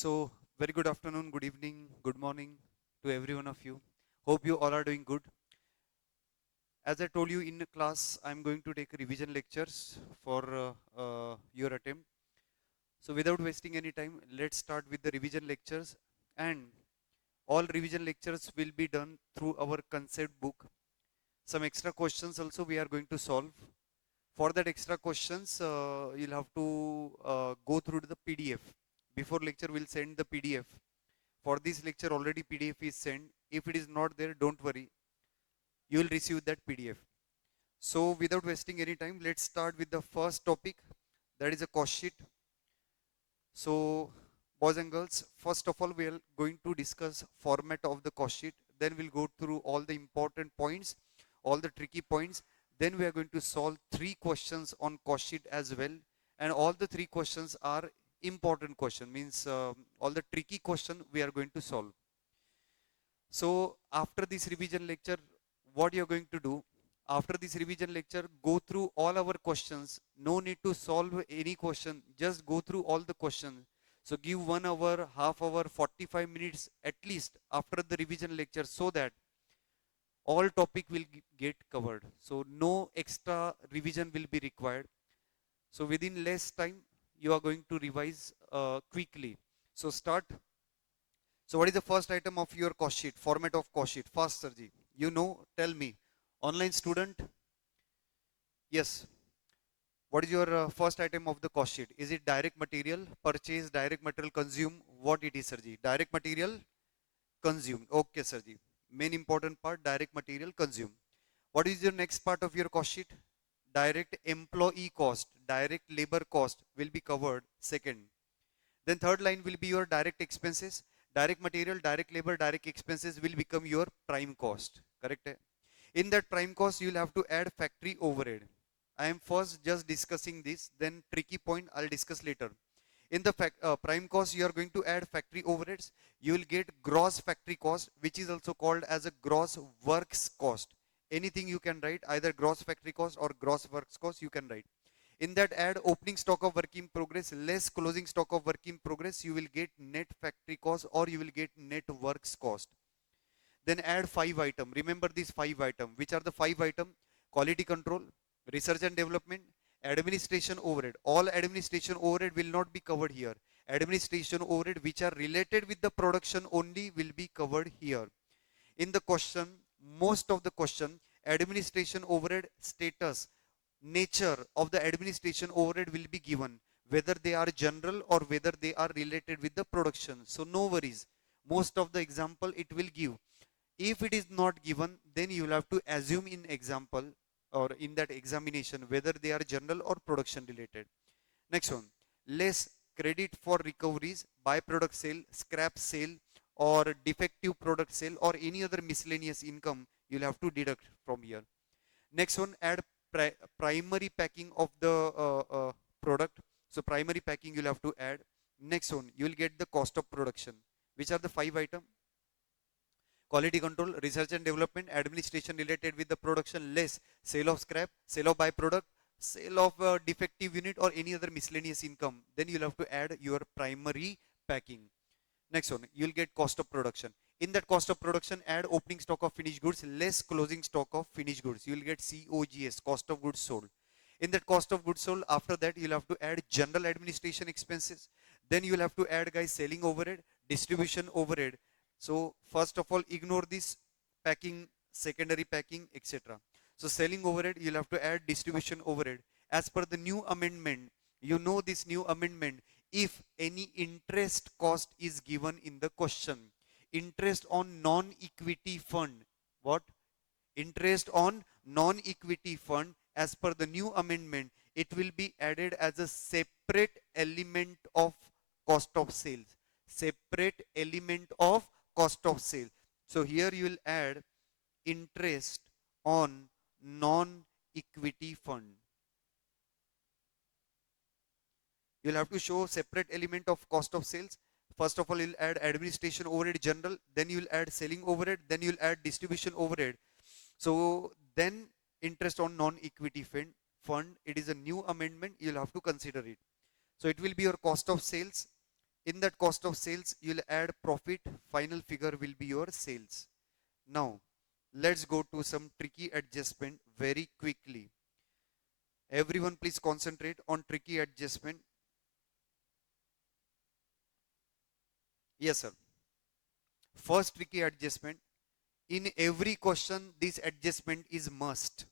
So, very good afternoon, good evening, good morning to every one of you. Hope you all are doing good. As I told you in class, I'm going to take revision lectures for your attempt. So, without wasting any time, let's start with the revision lectures. And all revision lectures will be done through our concept book. Some extra questions also we are going to solve. For that extra questions, you'll have to go through the PDF. Before lecture, we'll send the PDF. For this lecture, already PDF is sent. If it is not there, don't worry. You will receive that PDF. So, without wasting any time, let's start with the first topic. That is a cost sheet. So, boys and girls, first of all, we are going to discuss format of the cost sheet. Then we'll go through all the important points, all the tricky points. Then we are going to solve three questions on cost sheet as well. And all the three questions are important question, means all the tricky question we are going to solve. So after this revision lecture, what you're going to do, after this revision lecture, go through all our questions. No need to solve any question, just go through all the questions. So give 1 hour, half hour, 45 minutes at least after the revision lecture so that all topic will get covered. So no extra revision will be required. So within less time, you are going to revise quickly. So start. So what is the first item of your cost sheet? Format of cost sheet. Fast, Sarji. You know, tell me. Online student? Yes. What is your first item of the cost sheet? Is it direct material, purchase, direct material, consume? What it is, Sarji? Direct material, consumed. Okay, Sarji. Main important part, direct material, consumed. What is your next part of your cost sheet? Direct employee cost, direct labor cost will be covered second. Then third line will be your direct expenses. Direct material, direct labor, direct expenses will become your prime cost. Correct? In that prime cost, you'll have to add factory overhead. I am first just discussing this, then tricky point I'll discuss later. In the prime cost, you are going to add factory overheads. You will get gross factory cost, which is also called as a gross works cost. Anything you can write, either gross factory cost or gross works cost, you can write. In that add opening stock of work in progress less closing stock of work in progress, you will get net factory cost or you will get net works cost. Then add five item. Remember these five item. Which are the five item? Quality control, research and development, administration overhead. All administration overhead will not be covered here. Administration overhead which are related with the production only will be covered here. In the question, most of the question, administration overhead status, nature of the administration overhead will be given, whether they are general or whether they are related with the production. So no worries. Most of the example it will give. If it is not given, then you will have to assume in example or in that examination whether they are general or production related. Next one, less credit for recoveries, byproduct sale, scrap sale, or defective product sale, or any other miscellaneous income you'll have to deduct from here. Next one, add primary packing of the product. So primary packing you'll have to add. Next one, you will get the cost of production. Which are the five items? Quality control, research and development, administration related with the production, less sale of scrap, sale of byproduct, sale of defective unit or any other miscellaneous income. Then you'll have to add your primary packing. Next one, you'll get cost of production. In that cost of production, add opening stock of finished goods, less closing stock of finished goods. You will get COGS, cost of goods sold. In that cost of goods sold, after that, you'll have to add general administration expenses. Then you'll have to add, guys, selling overhead, distribution overhead. So first of all, ignore this packing, secondary packing, etc. So selling overhead, you'll have to add distribution overhead. As per the new amendment, you know this new amendment, if any interest cost is given in the question, interest on non-equity fund, what? Interest on non-equity fund, as per the new amendment, it will be added as a separate element of cost of sales. Separate element of cost of sale. So here you will add interest on non-equity fund. You'll have to show separate element of cost of sales. First of all, you'll add administration overhead general, then you'll add selling overhead, then you'll add distribution overhead. So then interest on non-equity fund, it is a new amendment, you'll have to consider it. So it will be your cost of sales, In that cost of sales, you'll add profit. Final figure will be your sales. Now, let's go to some tricky adjustment very quickly. Everyone please concentrate on tricky adjustment. Yes, sir. First tricky adjustment. In every question, this adjustment is must.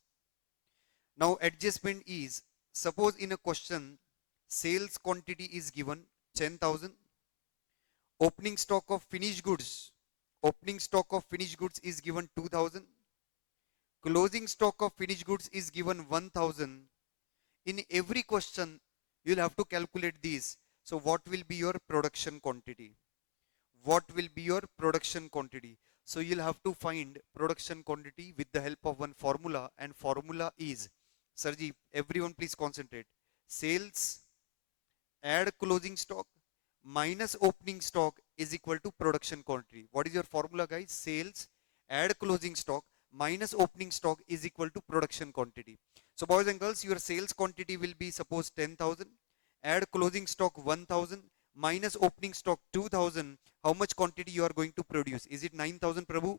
Now, adjustment is, suppose in a question, sales quantity is given 10,000, opening stock of finished goods. Opening stock of finished goods is given 2000. Closing stock of finished goods is given 1000. In every question, you'll have to calculate these. So what will be your production quantity? What will be your production quantity? So you'll have to find production quantity with the help of one formula, and formula is, Sarji, everyone please concentrate. Sales add closing stock minus opening stock is equal to production quantity. What is your formula, guys? Sales add closing stock minus opening stock is equal to production quantity. So boys and girls, your sales quantity will be suppose 10,000, add closing stock 1,000 minus opening stock 2,000. How much quantity you are going to produce? Is it 9,000, Prabhu?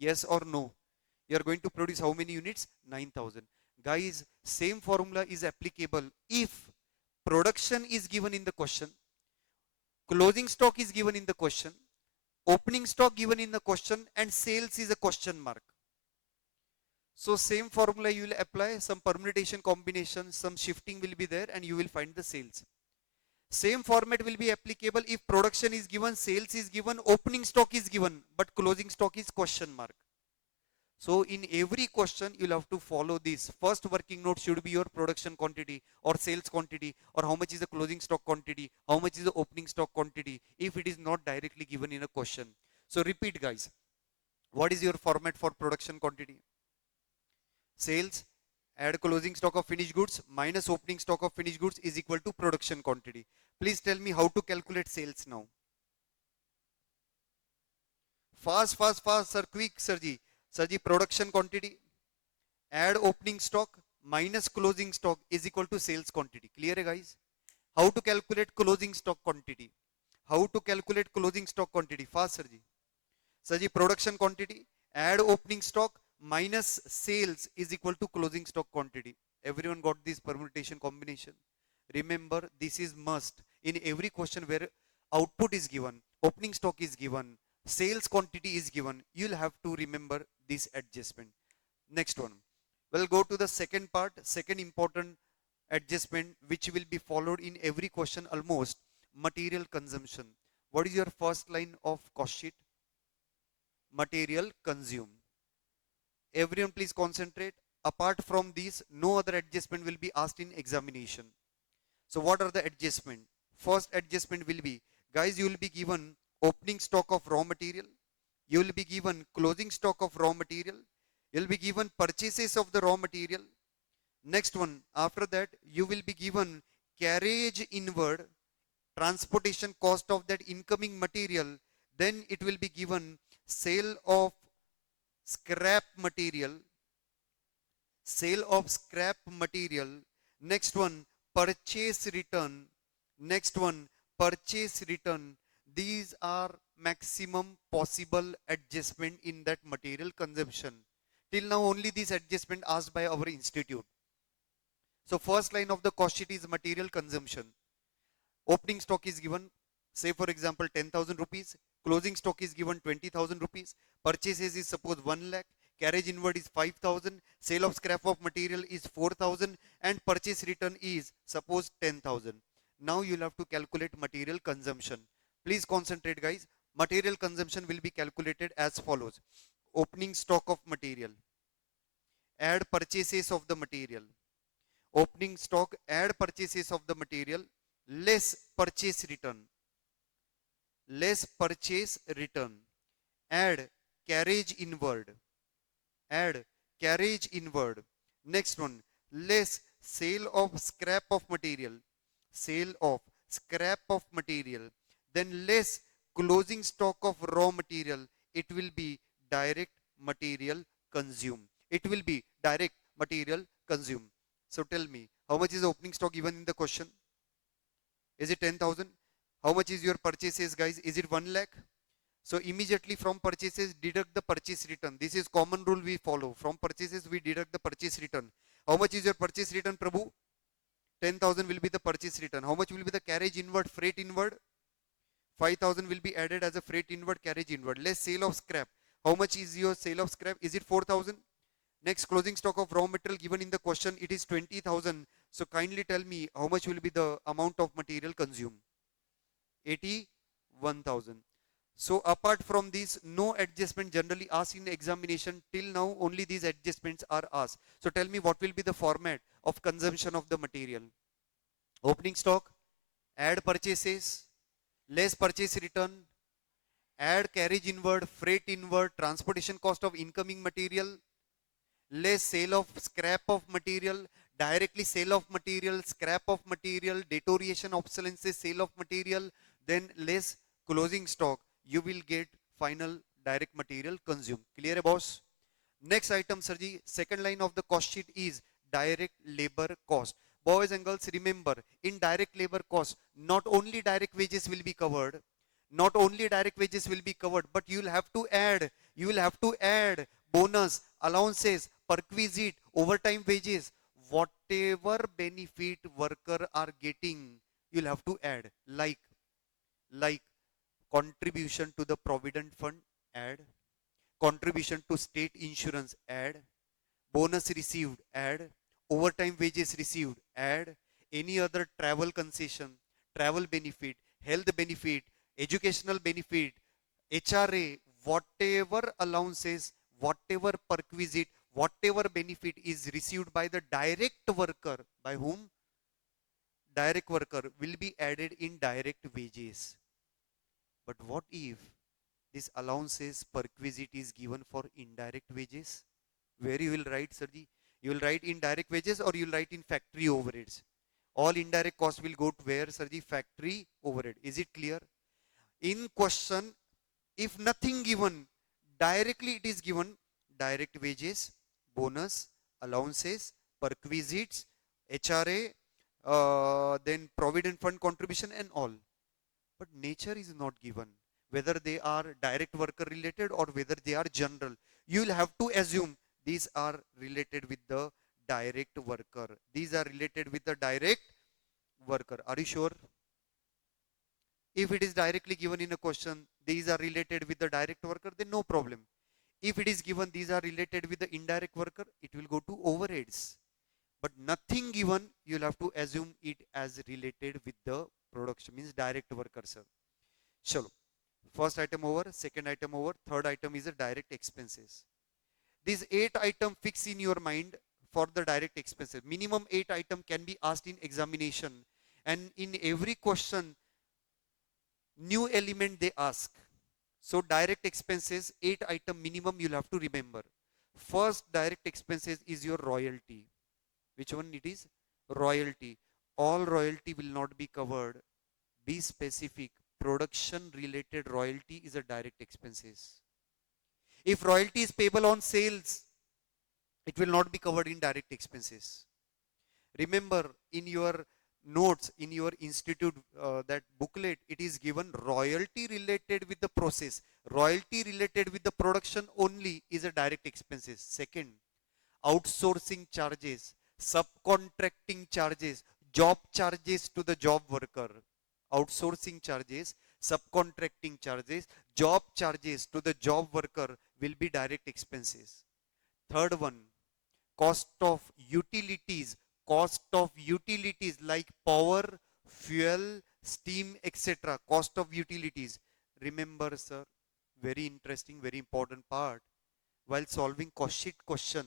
Yes or no? You are going to produce how many units? 9,000. Guys, same formula is applicable if production is given in the question, closing stock is given in the question, opening stock given in the question, and sales is a question mark. So same formula you will apply, some permutation combination, some shifting will be there, and you will find the sales. Same format will be applicable if production is given, sales is given, opening stock is given, but closing stock is question mark. So in every question, you'll have to follow this. First working note should be your production quantity or sales quantity, or how much is the closing stock quantity, how much is the opening stock quantity, if it is not directly given in a question. So repeat, guys. What is your format for production quantity? Sales, add closing stock of finished goods minus opening stock of finished goods is equal to production quantity. Please tell me how to calculate sales now. Fast, fast, fast, sir. Quick, Sirji. Sirji, production quantity, add opening stock minus closing stock is equal to sales quantity. Clear, guys? How to calculate closing stock quantity? How to calculate closing stock quantity? Fast, Sirji. Sirji, production quantity, add opening stock minus sales is equal to closing stock quantity. Everyone got this permutation combination? Remember, this is must. In every question where output is given, opening stock is given, sales quantity is given, you'll have to remember this adjustment. Next one. We'll go to the second part, second important adjustment which will be followed in every question almost, material consumption. What is your first line of cost sheet? Material consumed. Everyone please concentrate. Apart from these, no other adjustment will be asked in examination. So what are the adjustment? First adjustment will be, guys, you will be given opening stock of raw material. You will be given closing stock of raw material. You will be given purchases of the raw material. Next one, after that, you will be given carriage inward, transportation cost of that incoming material. Then it will be given sale of scrap material, sale of scrap material. Next one, purchase return. Next one, purchase return. These are maximum possible adjustment in that material consumption. Till now only this adjustment asked by our institute. So first line of the cost sheet is material consumption. Opening stock is given, say for example 10,000 rupees, closing stock is given 20,000 rupees, purchases is suppose 1 lakh, carriage inward is 5,000, sale of scrap of material is 4,000, and purchase return is suppose 10,000. Now you'll have to calculate material consumption. Please concentrate, guys. Material consumption will be calculated as follows. Opening stock of material, add purchases of the material. Opening stock, add purchases of the material, less purchase return. Less purchase return. Add carriage inward. Add carriage inward. Next one, less sale of scrap of material. Sale of scrap of material. Then less closing stock of raw material. It will be direct material consumed. It will be direct material consumed. So tell me, how much is the opening stock given in the question? Is it 10,000? How much is your purchases, guys? Is it 1 lakh? So immediately from purchases, deduct the purchase return. This is common rule we follow. From purchases, we deduct the purchase return. How much is your purchase return, Prabhu? 10,000 will be the purchase return. How much will be the carriage inward, freight inward? 5,000 will be added as a freight inward, carriage inward. Less sale of scrap. How much is your sale of scrap? Is it 4,000? Next, closing stock of raw material given in the question, it is 20,000. So kindly tell me how much will be the amount of material consumed? 81,000. So apart from this, no adjustment generally asked in examination. Till now, only these adjustments are asked. So tell me what will be the format of consumption of the material? Opening stock, add purchases, less purchase return, add carriage inward, freight inward, transportation cost of incoming material, less sale of scrap of material, directly sale of material, scrap of material, deterioration, obsolescence, sale of material, then less closing stock. You will get final direct material consumed. Clear, boss? Next item, Sarji, second line of the cost sheet is direct labor cost. Boys and girls, remember, in direct labor cost, not only direct wages will be covered, not only direct wages will be covered, but you will have to add bonus, allowances, perquisite, overtime wages, whatever benefit worker are getting, you'll have to add, like contribution to the provident fund, add, contribution to state insurance, add, bonus received, add, overtime wages received, add, any other travel concession, travel benefit, health benefit, educational benefit, HRA, whatever allowances, whatever perquisite, whatever benefit is received by the direct worker, by whom? Direct worker, will be added in direct wages. But what if this allowances perquisite is given for indirect wages? Where you will write, Sarji? You will write in direct wages or you will write in factory overheads. All indirect costs will go to where, Sarji? Factory overhead. Is it clear? In question, if nothing given, directly it is given direct wages, bonus, allowances, perquisites, HRA, then provident fund contribution and all. But nature is not given. Whether they are direct worker related or whether they are general. You will have to assume these are related with the direct worker. These are related with the direct worker. Are you sure? If it is directly given in a question, these are related with the direct worker, then no problem. If it is given these are related with the indirect worker, it will go to overheads. But nothing given, you'll have to assume it as related with the production, means direct worker, sir. Chalo. First item over, second item over, third item is the direct expenses. These 8 items fix in your mind for the direct expenses. Minimum 8 items can be asked in examination. And in every question, new element they ask. So direct expenses, 8 item minimum you'll have to remember. First direct expenses is your royalty. Which one it is? Royalty. All royalty will not be covered. Be specific. Production related royalty is a direct expenses. If royalty is payable on sales, it will not be covered in direct expenses. Remember, in your notes, in your institute, that booklet, it is given royalty related with the process. Royalty related with the production only is a direct expenses. Second, outsourcing charges, subcontracting charges, job charges to the job worker. Outsourcing charges, subcontracting charges, job charges to the job worker will be direct expenses. Third one, cost of utilities, like power, fuel, steam, etc. Cost of utilities. Remember, sir, very interesting, very important part. While solving cost sheet question,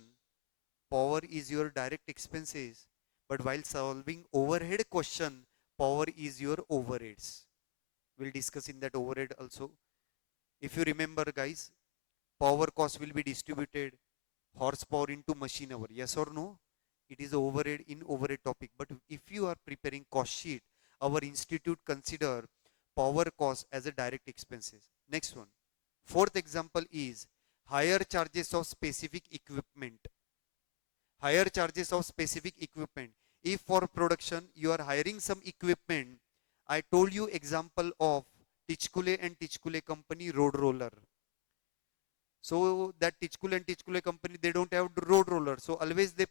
power is your direct expenses, but while solving overhead question, power is your overheads. We'll discuss in that overhead also. If you remember, guys, power cost will be distributed horsepower into machine hour. Yes or no? It is overhead in overhead topic. But if you are preparing cost sheet, our institute consider power cost as a direct expenses. Next one. Fourth example is higher charges of specific equipment. Higher charges of specific equipment. If for production you are hiring some equipment I told you example of Tichkule and Tichkule company road roller. So that Tichkule and Tichkule company, they don't have road roller. So always they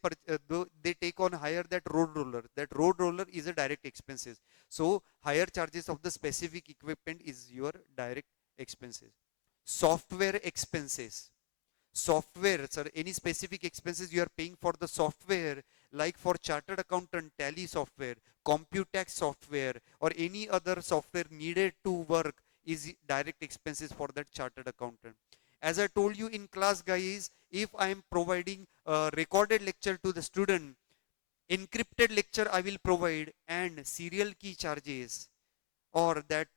take on hire that road roller. That road roller is a direct expenses. So higher charges of the specific equipment is your direct expenses. Software expenses. Software, sir, any specific expenses you are paying for the software, like for chartered accountant, tally software, Computax software, or any other software needed to work is direct expenses for that chartered accountant. As I told you in class, guys, if I am providing a recorded lecture to the student, encrypted lecture I will provide, and serial key charges or that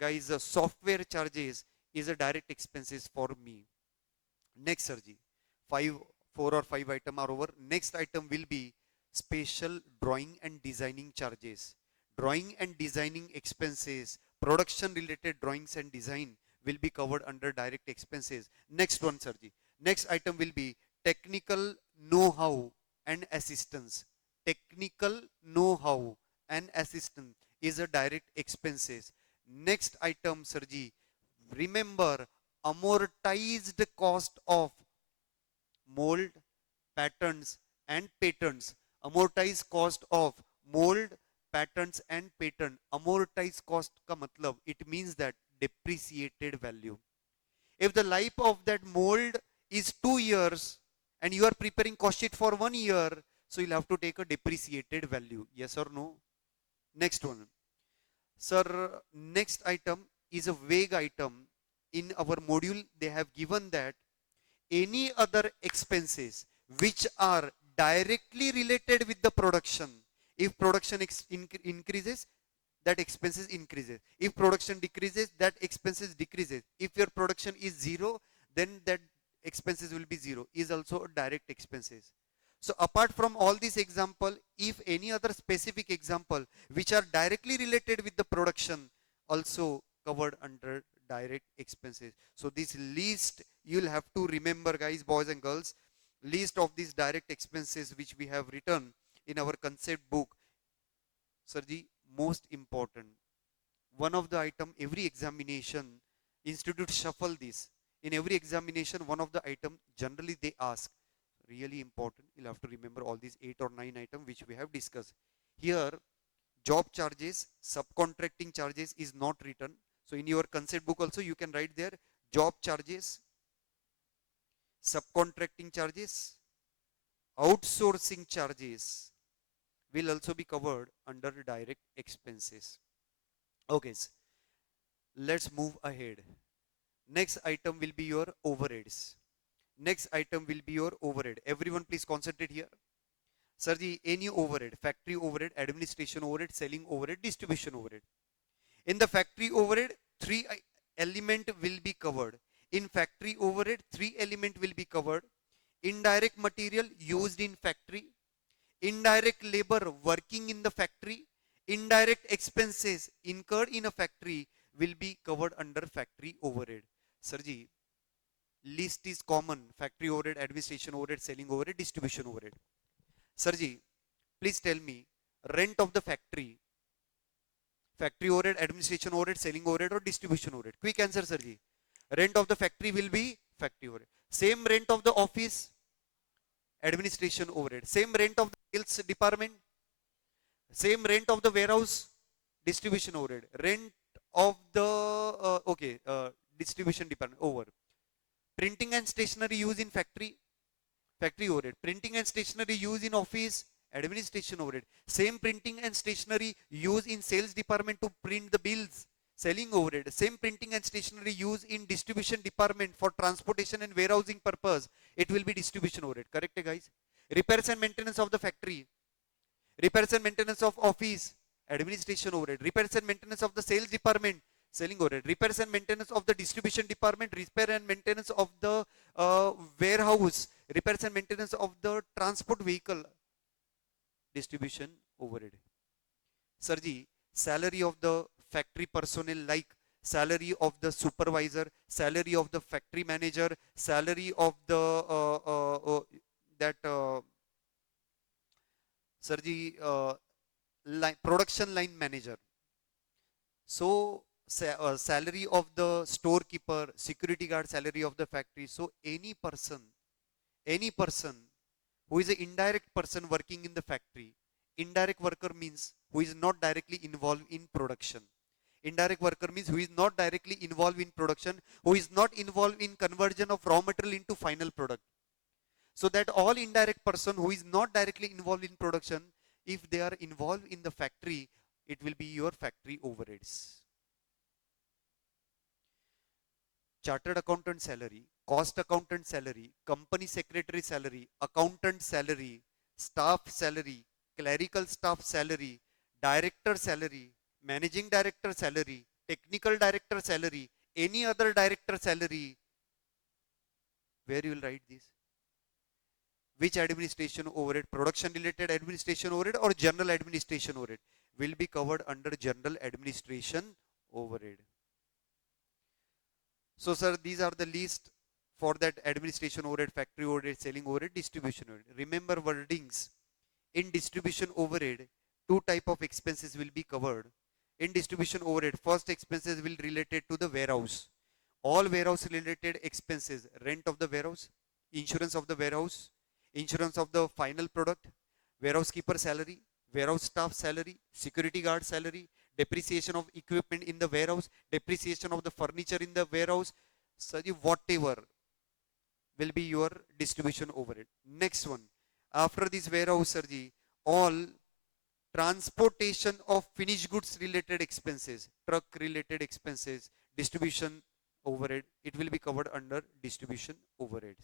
guys software charges is a direct expenses for me. Next, Sarji. Five, four or five item are over. Next item will be special drawing and designing charges. Drawing and designing expenses, production related drawings and design will be covered under direct expenses. Next one, Sarji. Next item will be technical know-how and assistance. Technical know-how and assistance is a direct expenses. Next item, Sarji. Remember, amortized cost of mold, patterns and patents. Amortized cost of mold, patterns and patent. Amortized cost का मतलब it means that depreciated value. If the life of that mold is 2 years and you are preparing cost sheet for 1 year, so you'll have to take a depreciated value. Yes or no? Next one. Sir, next item is a vague item. In our module, they have given that any other expenses which are directly related with the production. If production increases, that expenses increases. If production decreases, that expenses decreases. If your production is zero, then that expenses will be zero, is also a direct expenses. So apart from all these example, if any other specific example which are directly related with the production also covered under direct expenses. So this list you'll have to remember, guys, boys and girls, list of these direct expenses which we have written in our concept book. Sarji, most important. One of the item, every examination, institute shuffle this. In every examination, one of the item generally they ask, really important, you'll have to remember all these 8 or 9 items which we have discussed. Here, job charges, subcontracting charges is not written. So in your concept book also you can write there job charges, subcontracting charges, outsourcing charges will also be covered under direct expenses. Okay, let's move ahead. Next item will be your overheads. Next item will be your overhead. Everyone please concentrate here. Sarji, any overhead, factory overhead, administration overhead, selling overhead, distribution overhead. In the factory overhead, three element will be covered. In factory overhead, three element will be covered. Indirect material used in factory, indirect labor working in the factory, indirect expenses incurred in a factory will be covered under factory overhead. Sarji, list is common: factory overhead, administration overhead, selling overhead, distribution overhead. Sarji, please tell me, rent of the factory, factory overhead, administration overhead, selling overhead, or distribution overhead? Quick answer, Sarji. Rent of the factory will be factory overhead. Same rent of the office, administration overhead. Same rent of the sales department, same rent of the warehouse, distribution overhead. Rent of the distribution department over. Printing and stationery used in factory, factory overhead. Printing and stationery used in office, administration overhead. Same printing and stationery used in sales department to print the bills, selling overhead. Same printing and stationery used in distribution department for transportation and warehousing purpose, it will be distribution overhead. Correct, guys? Repairs and maintenance of the factory, repairs and maintenance of office, administration overhead. Repairs and maintenance of the sales department, selling overhead. Repairs and maintenance of the distribution department, repair and maintenance of the warehouse, repairs and maintenance of the transport vehicle, distribution overhead. Sarji, salary of the factory personnel, like salary of the supervisor, salary of the factory manager, salary of the that Sarji, production line manager. So salary of the storekeeper, security guard, salary of the factory. So any person who is an indirect person working in the factory. Indirect worker means who is not directly involved in production. Indirect worker means who is not directly involved in production, who is not involved in conversion of raw material into final product. So that all indirect person who is not directly involved in production, if they are involved in the factory, it will be your factory overheads. Chartered accountant salary, cost accountant salary, company secretary salary, accountant salary, staff salary, clerical staff salary, director salary, managing director salary, technical director salary, any other director salary. Where you will write this? Which administration overhead? Production related administration overhead or general administration overhead? Will be covered under general administration overhead. So, sir, these are the list for that administration overhead, factory overhead, selling overhead, distribution overhead. Remember wordings. In distribution overhead, two type of expenses will be covered. In distribution overhead, first expenses will related to the warehouse. All warehouse related expenses, rent of the warehouse, insurance of the warehouse, insurance of the final product, warehouse keeper salary, warehouse staff salary, security guard salary, depreciation of equipment in the warehouse, depreciation of the furniture in the warehouse, so whatever will be your distribution overhead. Next one, after this warehouse surgery, all transportation of finished goods related expenses, truck related expenses, distribution overhead, it will be covered under distribution overheads.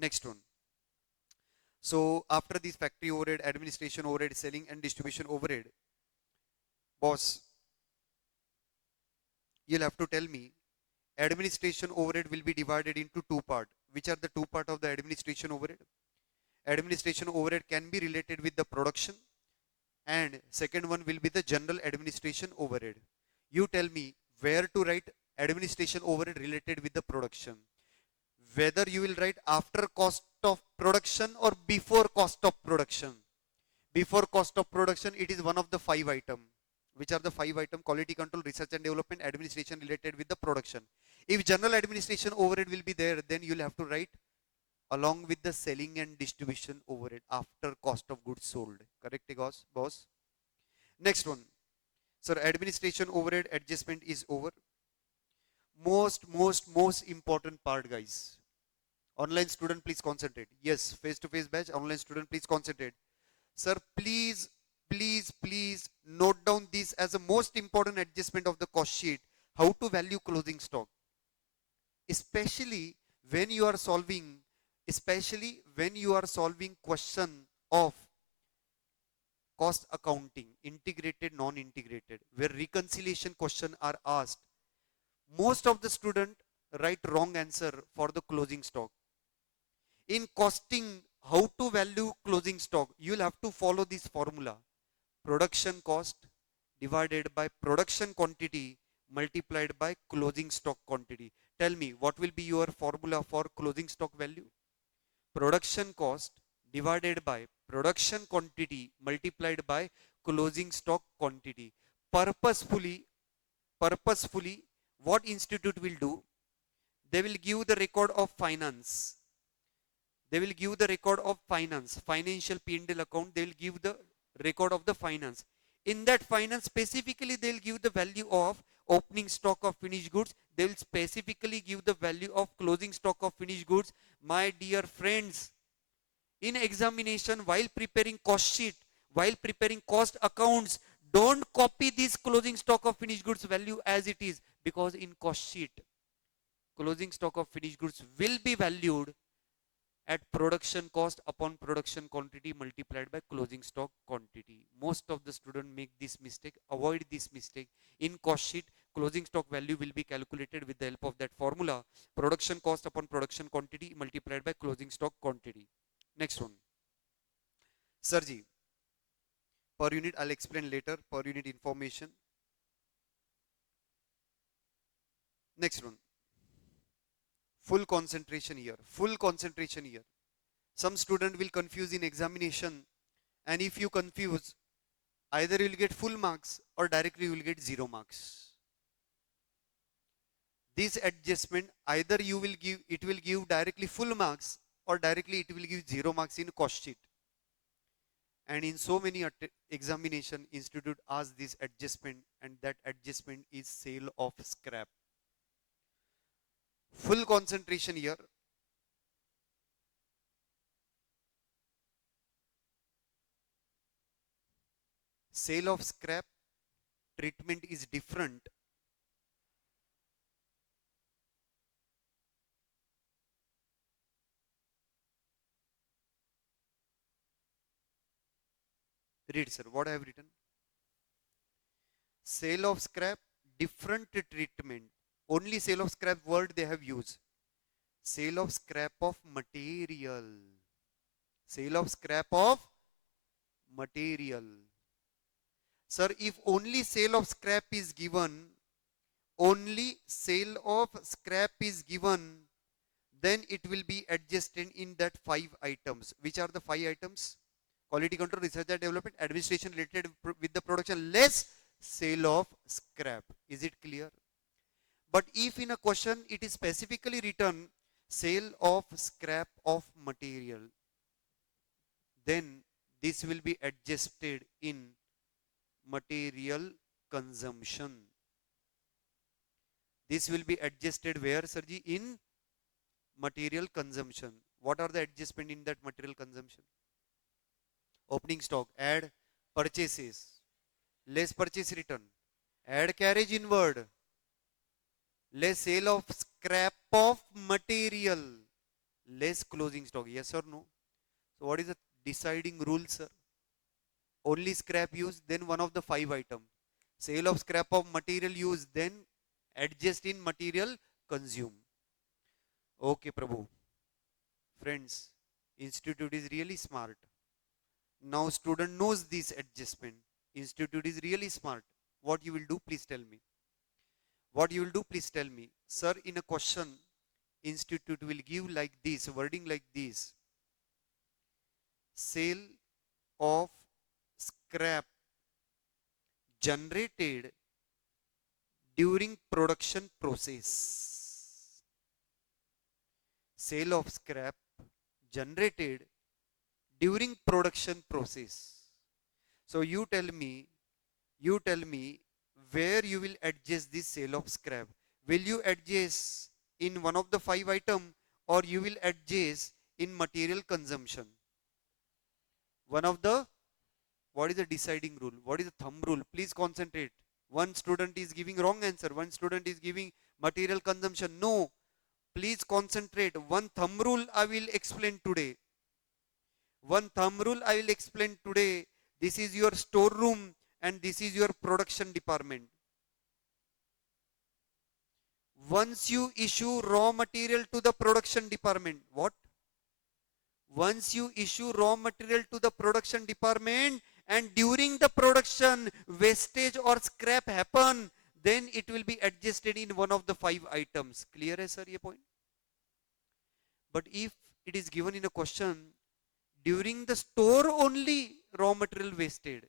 Next one. So after this factory overhead, administration overhead, selling and distribution overhead, boss, you'll have to tell me administration overhead will be divided into two parts. Which are the two parts of the administration overhead? Administration overhead can be related with the production, and second one will be the general administration overhead. You tell me where to write administration overhead related with the production. Whether you will write after cost of production or before cost of production. Before cost of production, it is one of the 5 items. Which are the 5 items? Quality control, research and development, administration related with the production. If general administration overhead will be there, then you will have to write along with the selling and distribution overhead after cost of goods sold. Correct, boss? Next one. Sir, administration overhead adjustment is over. Most important part, guys. Online student, please concentrate. Yes, face-to-face batch. Online student, please concentrate. Sir, please note down this as a most important adjustment of the cost sheet. How to value closing stock. Especially when you are solving, question of cost accounting, integrated, non-integrated, where reconciliation question are asked. Most of the student write wrong answer for the closing stock. In costing, how to value closing stock, you will have to follow this formula. Production cost divided by production quantity multiplied by closing stock quantity. Tell me, what will be your formula for closing stock value? Production cost divided by production quantity multiplied by closing stock quantity. Purposefully, what institute will do? They will give the record of finance. They will give the record of finance, financial P&L account. They will give the record of the finance. In that finance, specifically, they will give the value of opening stock of finished goods. They will specifically give the value of closing stock of finished goods. My dear friends, in examination, while preparing cost sheet, while preparing cost accounts, don't copy this closing stock of finished goods value as it is, because in cost sheet, closing stock of finished goods will be valued at production cost upon production quantity multiplied by closing stock quantity. Most of the students make this mistake. Avoid this mistake. In cost sheet, closing stock value will be calculated with the help of that formula. Production cost upon production quantity multiplied by closing stock quantity. Next one. Sarji, per unit I'll explain later. Per unit information. Next one. Full concentration here. Full concentration here. Some student will confuse in examination, and if you confuse, Either you will get full marks or directly you will get 0 marks. This adjustment, either you will give, it will give directly full marks or directly it will give 0 marks in cost sheet. And in so many examination, institute asks this adjustment, and that adjustment is sale of scrap. Full concentration here. Sale of scrap treatment is different. Read, sir, what I have written. Sale of scrap, different treatment. Only sale of scrap word they have used. Sale of scrap of material. Sale of scrap of material. Sir, if only sale of scrap is given, only sale of scrap is given, then it will be adjusted in that 5 items. Which are the 5 items? Quality control, research and development, administration related with the production, less sale of scrap. Is it clear? But if in a question it is specifically written sale of scrap of material, then this will be adjusted in material consumption. This will be adjusted where, Sarji? In material consumption. What are the adjustment in that material consumption? Opening stock, add purchases, less purchase return, add carriage inward, less sale of scrap of material, less closing stock. Yes or no? So what is the deciding rule, sir? Only scrap use, then one of the 5 items. Sale of scrap of material use, then adjust in material consume. Okay, Prabhu. Friends, institute is really smart. Now student knows this adjustment. Institute is really smart. What you will do, please tell me. What you will do, please tell me. Sir, in a question, institute will give like this, wording like this. Sale of scrap generated during production process. Sale of scrap generated during production process. So you tell me where you will adjust this sale of scrap. Will you adjust in one of the 5 items or you will adjust in material consumption? One of the, what is the deciding rule? What is the thumb rule? Please concentrate. One student is giving wrong answer. One student is giving material consumption. No. Please concentrate. One thumb rule I will explain today. One thumb rule I will explain today. This is your storeroom and this is your production department. Once you issue raw material to the production department, what? Once you issue raw material to the production department and during the production wastage or scrap happen, then it will be adjusted in one of the 5 items. Clear hai sir ye point? But if it is given in a question, during the store only raw material wasted,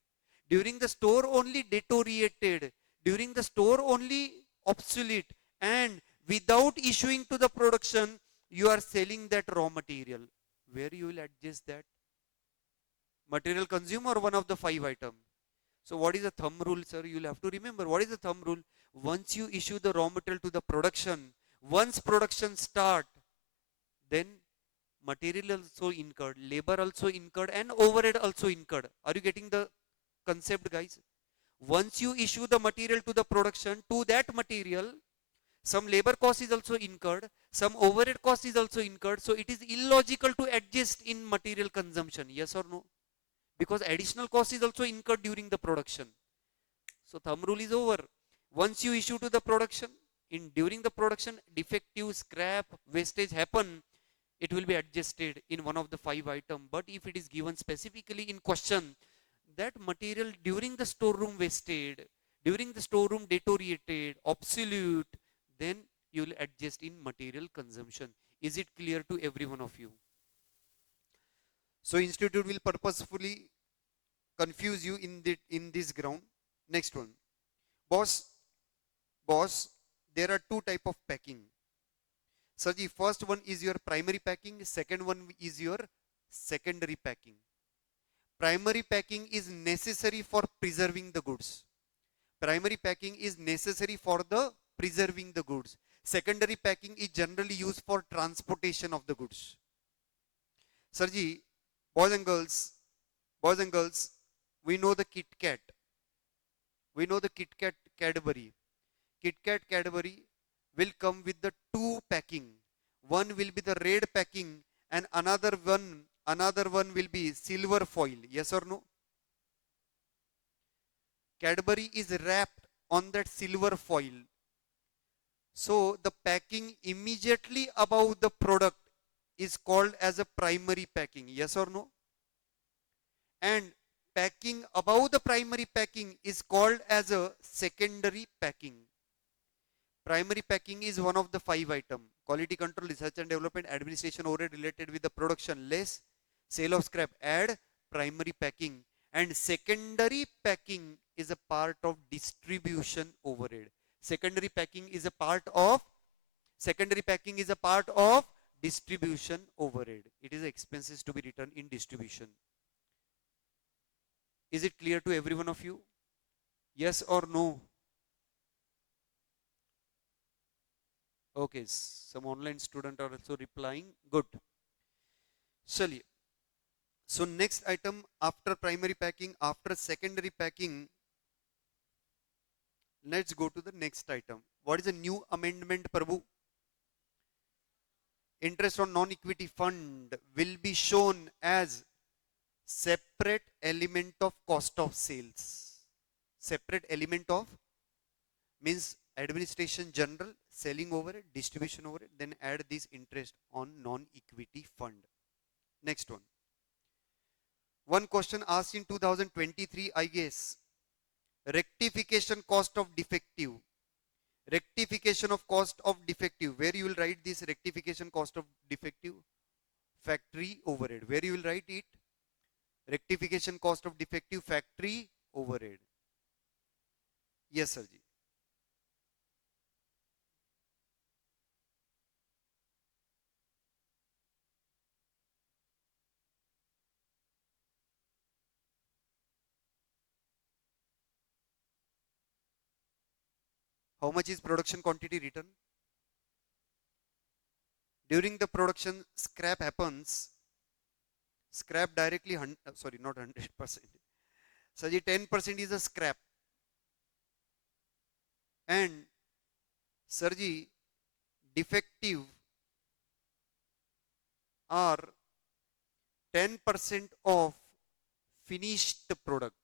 during the store only deteriorated, during the store only obsolete, and without issuing to the production, you are selling that raw material. Where you will adjust that? Material consume or one of the 5 items? So what is the thumb rule, sir? You will have to remember. What is the thumb rule? Once you issue the raw material to the production, once production start, then material also incurred, labor also incurred, and overhead also incurred. Are you getting the concept, guys? Once you issue the material to the production, to that material, some labor cost is also incurred, some overhead cost is also incurred. So it is illogical to adjust in material consumption. Yes or no? Because additional cost is also incurred during the production. So thumb rule is over. Once you issue to the production, during the production, defective, scrap, wastage happen, it will be adjusted in one of the 5 items. But if it is given specifically in question, that material during the storeroom wasted, during the storeroom deteriorated, obsolete, then you will adjust in material consumption. Is it clear to every one of you? So institute will purposefully confuse you in this ground. Next one. Boss, boss, there are two type of packing. Sarji, first one is your primary packing, second one is your secondary packing. Primary packing is necessary for preserving the goods. Primary packing is necessary for the preserving the goods. Secondary packing is generally used for transportation of the goods. Sarji, boys and girls, boys and girls, we know the Kit Kat. We know the Kit Kat Cadbury. Kit Kat Cadbury will come with the two packing. One will be the red packing and another one will be silver foil. Yes or no? Cadbury is wrapped on that silver foil. So the packing immediately above the product is called as a primary packing. Yes or no? And packing above the primary packing is called as a secondary packing. Primary packing is one of the 5 items. Quality control, research and development, administration overhead related with the production less, sale of scrap add, primary packing. And secondary packing is a part of distribution overhead. Secondary packing is a part of distribution overhead. It is expenses to be returned in distribution. Is it clear to every one of you? Yes or no? Okay, some online students are also replying. Good. Chaliye. So next item after primary packing, after secondary packing, let's go to the next item. What is a new amendment, Prabhu? Interest on non-equity fund will be shown as separate element of cost of sales. Separate element of means administration general, selling overhead, distribution overhead, then add this interest on non-equity fund. Next one. One question asked in 2023, I guess. Rectification cost of defective. Rectification of cost of defective. Where you will write this rectification cost of defective? Factory overhead. Where you will write it? Rectification cost of defective factory overhead. Yes, sir. How much is production quantity written? During the production, scrap happens. Scrap directly, sorry, not 100%. So 10% is a scrap. And Sarji, defective are 10% of finished product.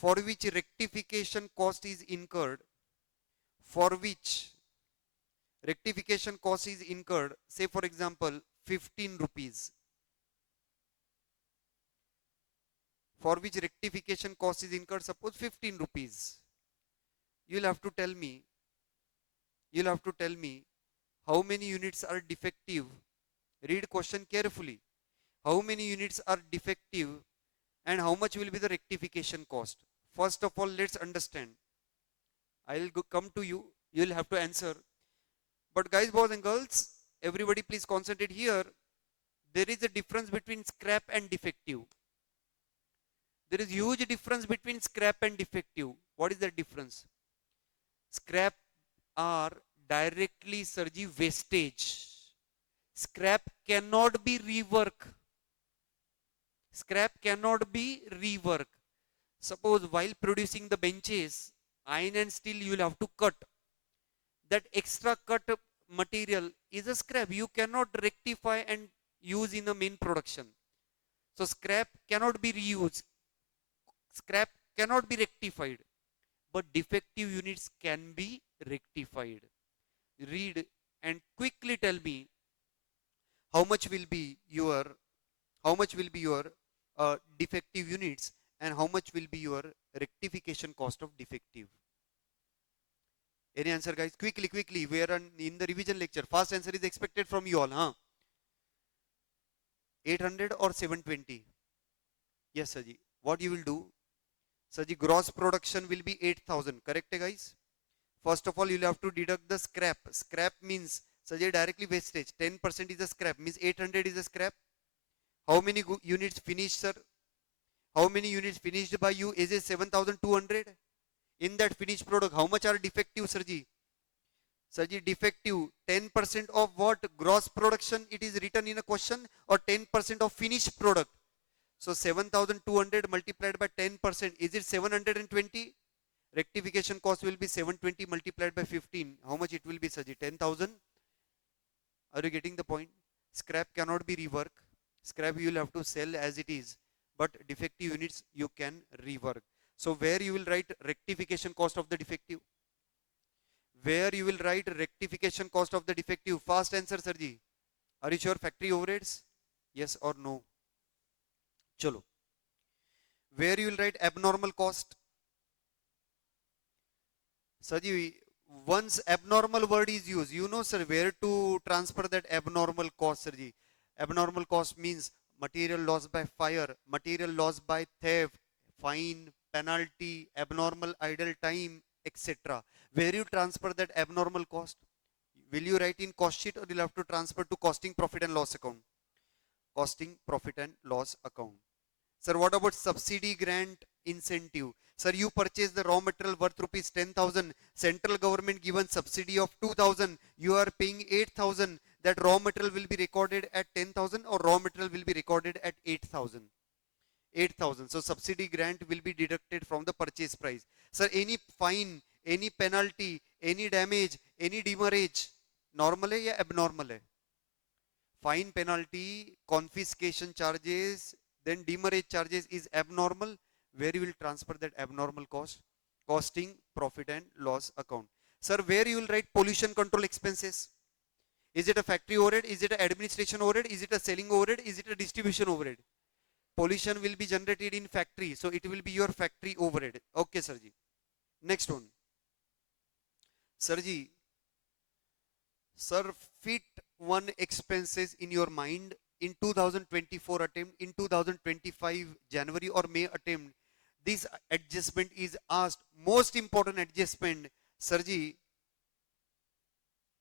For which rectification cost is incurred, say for example 15 rupees, for which rectification cost is incurred, suppose 15 rupees. You'll have to tell me how many units are defective. Read question carefully. How many units are defective and how much will be the rectification cost? First of all, let's understand. I'll come to you. You'll have to answer. But guys, boys and girls, everybody please concentrate here. There is a difference between scrap and defective. There is huge difference between scrap and defective. What is the difference? Scrap are directly Sarji wastage. Scrap cannot be rework. Scrap cannot be rework. Suppose while producing the benches, iron and steel you will have to cut. That extra cut material is a scrap. You cannot rectify and use in the main production. So scrap cannot be reused. Scrap cannot be rectified. But defective units can be rectified. Read and quickly tell me how much will be your defective units and how much will be your rectification cost of defective. Any answer, guys? Quickly. We are in the revision lecture. Fast answer is expected from you all. Huh? 800 or 720? Yes, Saji. What you will do? Saji, gross production will be 8,000. Correct, guys? First of all, you'll have to deduct the scrap. Scrap means, Saji, directly wastage. 10% is a scrap. Means 800 is a scrap. How many units finished, sir? How many units finished by you? Is it 7,200? In that finished product, how much are defective, Sarji? Sarji, defective 10% of what? Gross production, it is written in a question, or 10% of finished product. So 7,200 multiplied by 10%, is it 720? Rectification cost will be 720 multiplied by 15. How much it will be, Sarji? 10,000? Are you getting the point? Scrap cannot be rework. Scrap you will have to sell as it is. But defective units you can rework. So where you will write rectification cost of the defective? Where you will write rectification cost of the defective? Fast answer, Sarji. Are you sure? Factory overheads? Yes or no? Chalo. Where you will write abnormal cost? Sarji, once abnormal word is used, you know, sir, where to transfer that abnormal cost, Sarji. Abnormal cost means material loss by fire, material loss by theft, fine, penalty, abnormal idle time, etc. Where you transfer that abnormal cost? Will you write in cost sheet, or you'll have to transfer to costing profit and loss account? Costing profit and loss account. Sir, what about subsidy, grant, incentive? Sir, you purchase the raw material worth rupees 10,000. Central government given subsidy of 2,000. You are paying 8,000. That raw material will be recorded at 10,000, or raw material will be recorded at 8,000. 8,000. So subsidy grant will be deducted from the purchase price. Sir, any fine, any penalty, any damage, any demurrage, normal hai ya abnormal hai? Fine, penalty, confiscation charges, then demurrage charges is abnormal. Where you will transfer that abnormal cost? Costing profit and loss account. Sir, where you will write pollution control expenses? Is it a factory overhead? Is it an administration overhead? Is it a selling overhead? Is it a distribution overhead? Pollution will be generated in factory, so it will be your factory overhead. Okay, Sarji. Next one. Sarji, sir, fit one expenses in your mind in 2024 attempt, in 2025 January or May attempt. This adjustment is asked. Most important adjustment, Sarji,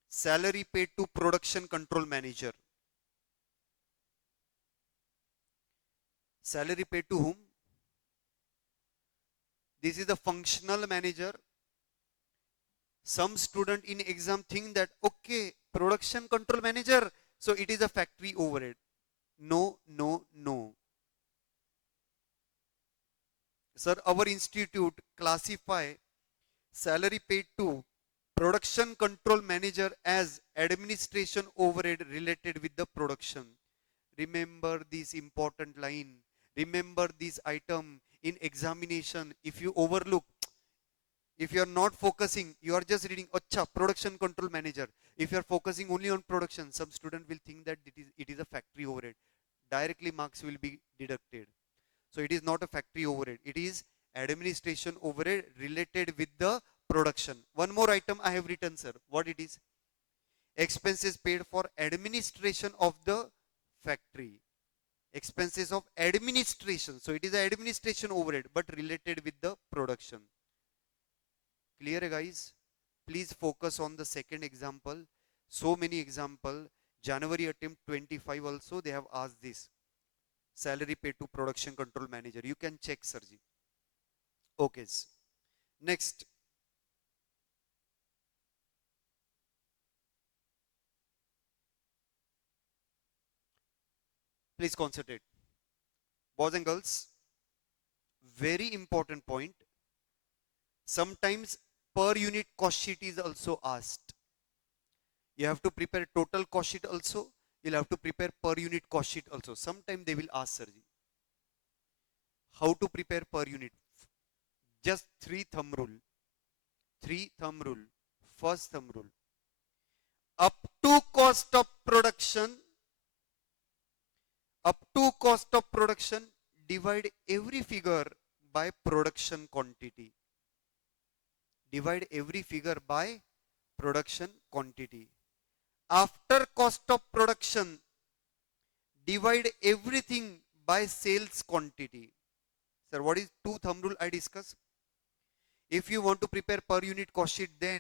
salary paid to production control manager. Salary paid to whom? This is the functional manager. Some student in exam think that, okay, production control manager, so it is a factory overhead. No, no, no. Sir, our institute classify salary paid to production control manager as administration overhead related with the production. Remember this important line. Remember this item in examination. If you overlook, if you are not focusing, you are just reading, acha, production control manager. If you are focusing only on production, some student will think that it is a factory overhead. Directly marks will be deducted. So it is not a factory overhead. It is administration overhead related with the production. One more item I have written, sir. What it is? Expenses paid for administration of the factory. Expenses of administration. So it is an administration overhead, but related with the production. Clear, guys? Please focus on the second example. So many example. January attempt 25 also they have asked this. Salary paid to production control manager. You can check, Sarji. Okay. Next. Please concentrate. Boys and girls, very important point. Sometimes per unit cost sheet is also asked. You have to prepare total cost sheet also. You'll have to prepare per unit cost sheet also. Sometimes they will ask, Sarji. How to prepare per unit? Just 3 thumb rule. 3 thumb rule. First thumb rule. Up to cost of production, divide every figure by production quantity. Divide every figure by production quantity. After cost of production, divide everything by sales quantity. Sir, what is two thumb rule I discuss? If you want to prepare per unit cost sheet, then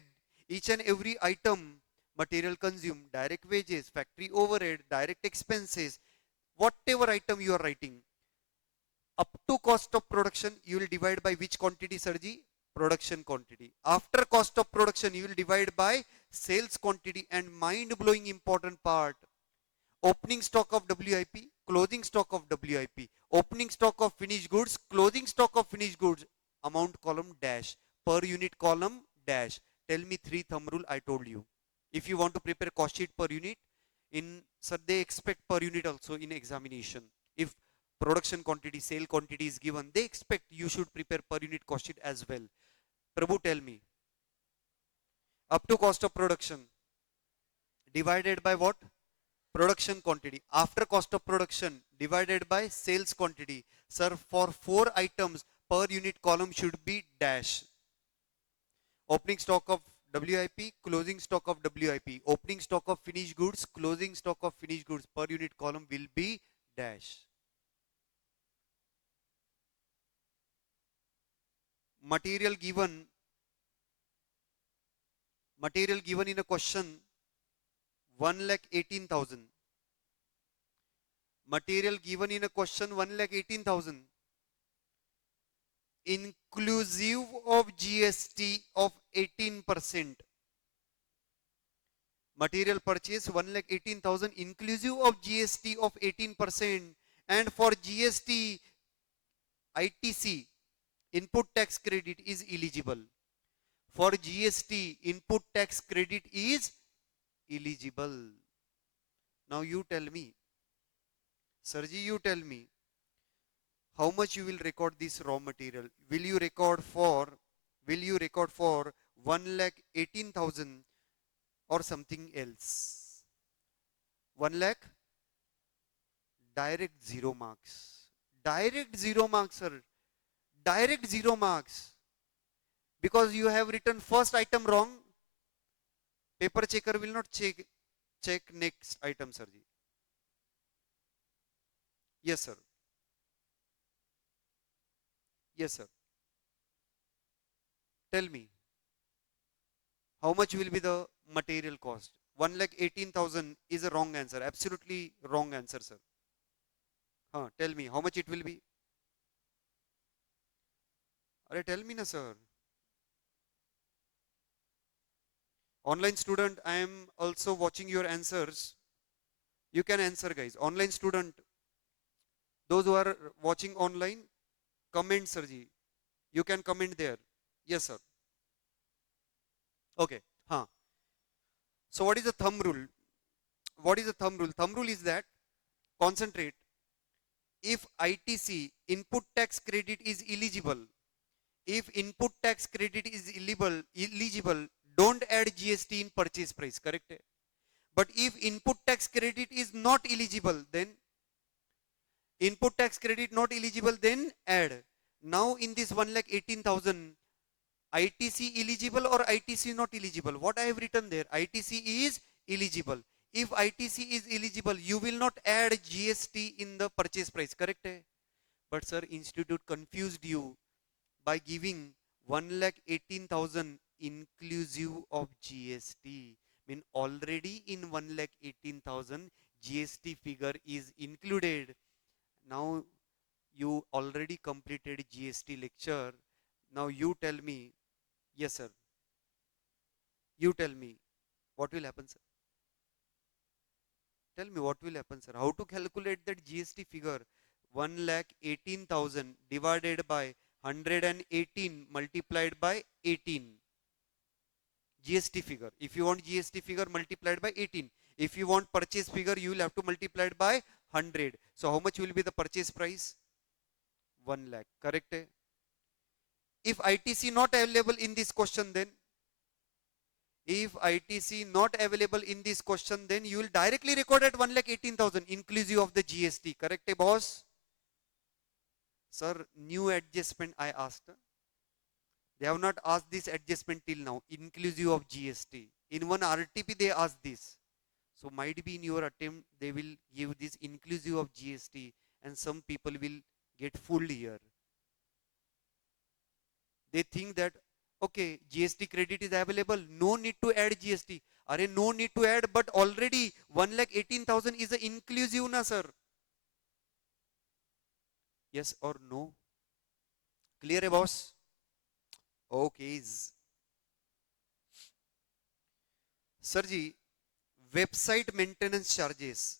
each and every item, material consumed, direct wages, factory overhead, direct expenses, whatever item you are writing, up to cost of production, you will divide by which quantity, Sarji? Production quantity. After cost of production, you will divide by sales quantity, and mind-blowing important part, opening stock of WIP, closing stock of WIP, opening stock of finished goods, closing stock of finished goods, amount column dash, per unit column dash. Tell me three thumb rule I told you. If you want to prepare cost sheet per unit, in sir they expect per unit also in examination. If production quantity, sale quantity is given, they expect you should prepare per unit cost sheet as well. Prabhu, tell me. Up to cost of production divided by what? Production quantity. After cost of production divided by sales quantity. Sir, for 4 items, per unit column should be dash. Opening stock of WIP, closing stock of WIP, opening stock of finished goods, closing stock of finished goods, per unit column will be dash. Material given in a question 1,18,000. Material given in a question 1,18,000, inclusive of GST of 18%. Material purchase 1,18,000 inclusive of GST of 18%, and for GST ITC input tax credit is eligible. For GST input tax credit is eligible. Now you tell me, Sarji, you tell me, how much you will record this raw material? Will you record for 1,18,000 or something else? 1 lakh? Direct 0 marks. Direct 0 marks, sir. Direct 0 marks. Because you have written first item wrong, paper checker will not check next item, sir. Yes, sir. Yes, sir. Tell me, how much will be the material cost? 1,18,000 is a wrong answer. Absolutely wrong answer, sir. Tell me, how much it will be? Tell me na, sir. Online student, I am also watching your answers. You can answer, guys. Online student, those who are watching online, comment, Sarji. You can comment there. Yes, sir. Okay. So what is the thumb rule? What is the thumb rule? Thumb rule is that, concentrate, if ITC input tax credit is eligible, if input tax credit is eligible, don't add GST in purchase price, correct? But if input tax credit is not eligible, then input tax credit not eligible, then add. Now in this 1,18,000, ITC eligible or ITC not eligible? What I have written there, ITC is eligible. If ITC is eligible, you will not add GST in the purchase price, correct? But sir, institute confused you by giving 1,18,000 inclusive of GST. Mean already in 1,18,000 GST figure is included. Now you already completed GST lecture. Now you tell me, yes sir, you tell me, what will happen, sir? Tell me what will happen, sir. How to calculate that GST figure? 1,18,000 divided by 118 multiplied by 18. GST figure. If you want GST figure, multiplied by 18. If you want purchase figure, you will have to multiply it by 100. So how much will be the purchase price? 1 lakh. Correct? If ITC not available in this question, then if ITC not available in this question, then you will directly record at 1,18,000 inclusive of the GST. Correct, boss? Sir, new adjustment I asked. They have not asked this adjustment till now, inclusive of GST. In one RTP they asked this. So might be in your attempt they will give this inclusive of GST and some people will get fooled here. They think that okay, GST credit is available, no need to add GST. Are no need to add, but already 1,18,000 is a inclusive na sir. Yes or no? Clear, boss? Okay. Sirji, website maintenance charges.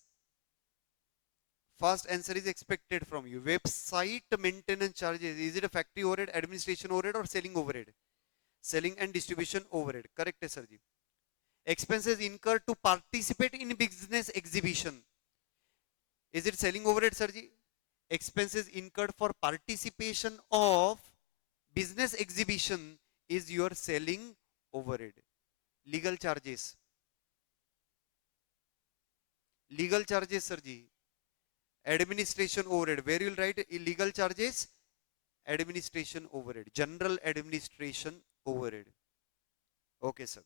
First answer is expected from you. Website maintenance charges. Is it a factory overhead, administration overhead, or selling overhead? Selling and distribution overhead. Correct, sir ji. Expenses incurred to participate in business exhibition. Is it selling overhead, sir ji? Expenses incurred for participation of business exhibition is your selling overhead. Legal charges. Legal charges, sir ji. Administration overhead. Where you will write illegal charges? Administration overhead. General administration overhead. Okay, sir.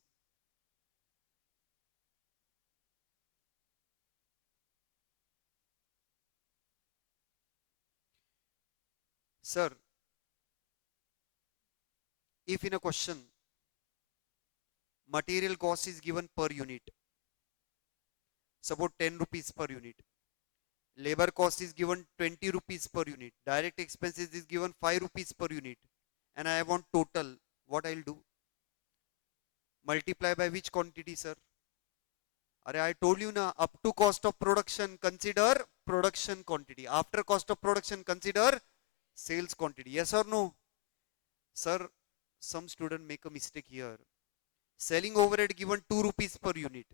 Sir, if in a question material cost is given per unit, suppose 10 rupees per unit, labor cost is given 20 rupees per unit, direct expenses is given 5 rupees per unit, and I want total, what I'll do? Multiply by which quantity, sir? Are I told you na, up to cost of production consider production quantity, after cost of production consider sales quantity. Yes or no? Sir, some student make a mistake here. Selling overhead given 2 rupees per unit.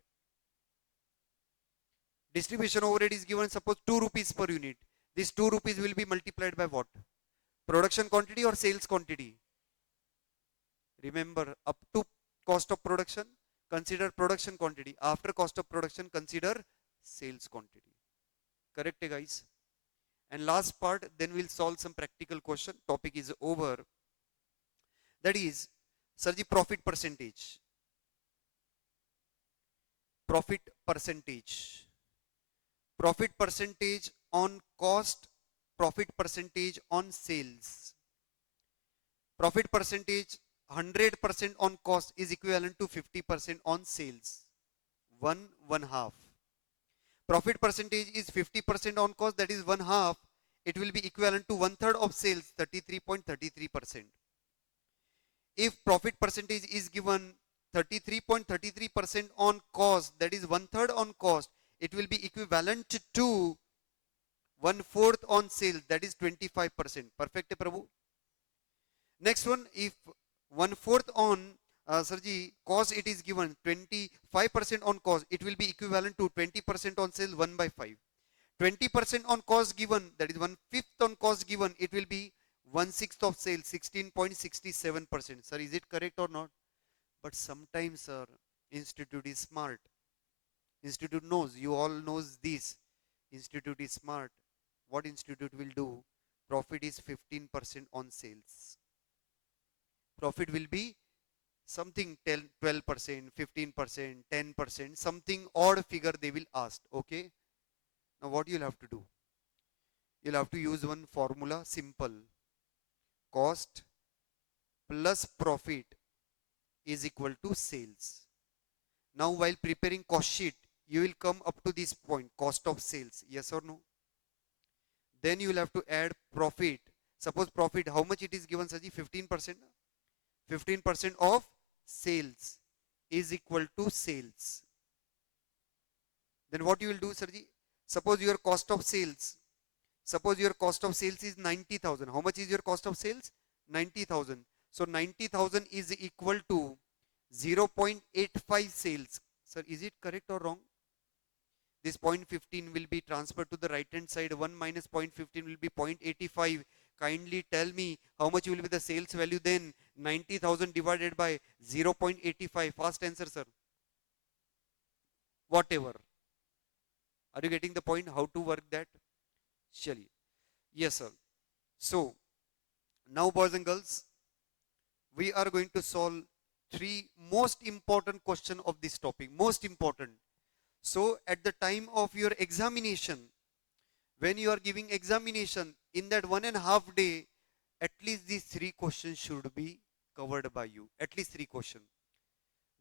Distribution overhead is given suppose 2 rupees per unit. This 2 rupees will be multiplied by what? Production quantity or sales quantity? Remember, up to cost of production, consider production quantity. After cost of production, consider sales quantity. Correct, guys? And last part, then we'll solve some practical question. Topic is over. That is, Sarji, profit percentage. Profit percentage. Profit percentage on cost, profit percentage on sales. Profit percentage 100% on cost is equivalent to 50% on sales. One half. Profit percentage is 50% on cost, that is one half. It will be equivalent to one third of sales, 33.33%. If profit percentage is given 33.33% on cost, that is one third on cost, it will be equivalent to one fourth on sales, that is 25%. Perfect, Prabhu? Next one, if one fourth on Sarji, cost it is given 25% on cost, it will be equivalent to 20% on sales 1 by 5. 20% on cost given, that is one fifth on cost given, it will be 1/6 of sales, 16.67%. Sir, is it correct or not? But sometimes, sir, institute is smart. Institute knows, you all knows this. Institute is smart. What institute will do? Profit is 15% on sales. Profit will be something 12%, 15%, 10%, something odd figure they will ask. Okay. Now what you'll have to do? You'll have to use one formula, simple. Cost plus profit is equal to sales. Now while preparing cost sheet, you will come up to this point, cost of sales. Yes or no? Then you will have to add profit. Suppose profit, how much it is given, Saji? 15%. 15% of sales is equal to sales. Then what you will do, Sarji? Suppose your cost of sales. Suppose your cost of sales is 90,000. How much is your cost of sales? 90,000. So 90,000 is equal to 0.85 sales. Sir, is it correct or wrong? This 0.15 will be transferred to the right hand side. 1 minus 0.15 will be 0.85. Kindly tell me how much will be the sales value then? 90,000 divided by 0.85. Fast answer, sir. Whatever. Are you getting the point? How to work that? Surely. Yes, sir. So, now boys and girls, we are going to solve three most important question of this topic. Most important. So at the time of your examination, when you are giving examination, in that 1.5 day, at least these 3 questions should be covered by you. At least 3 questions.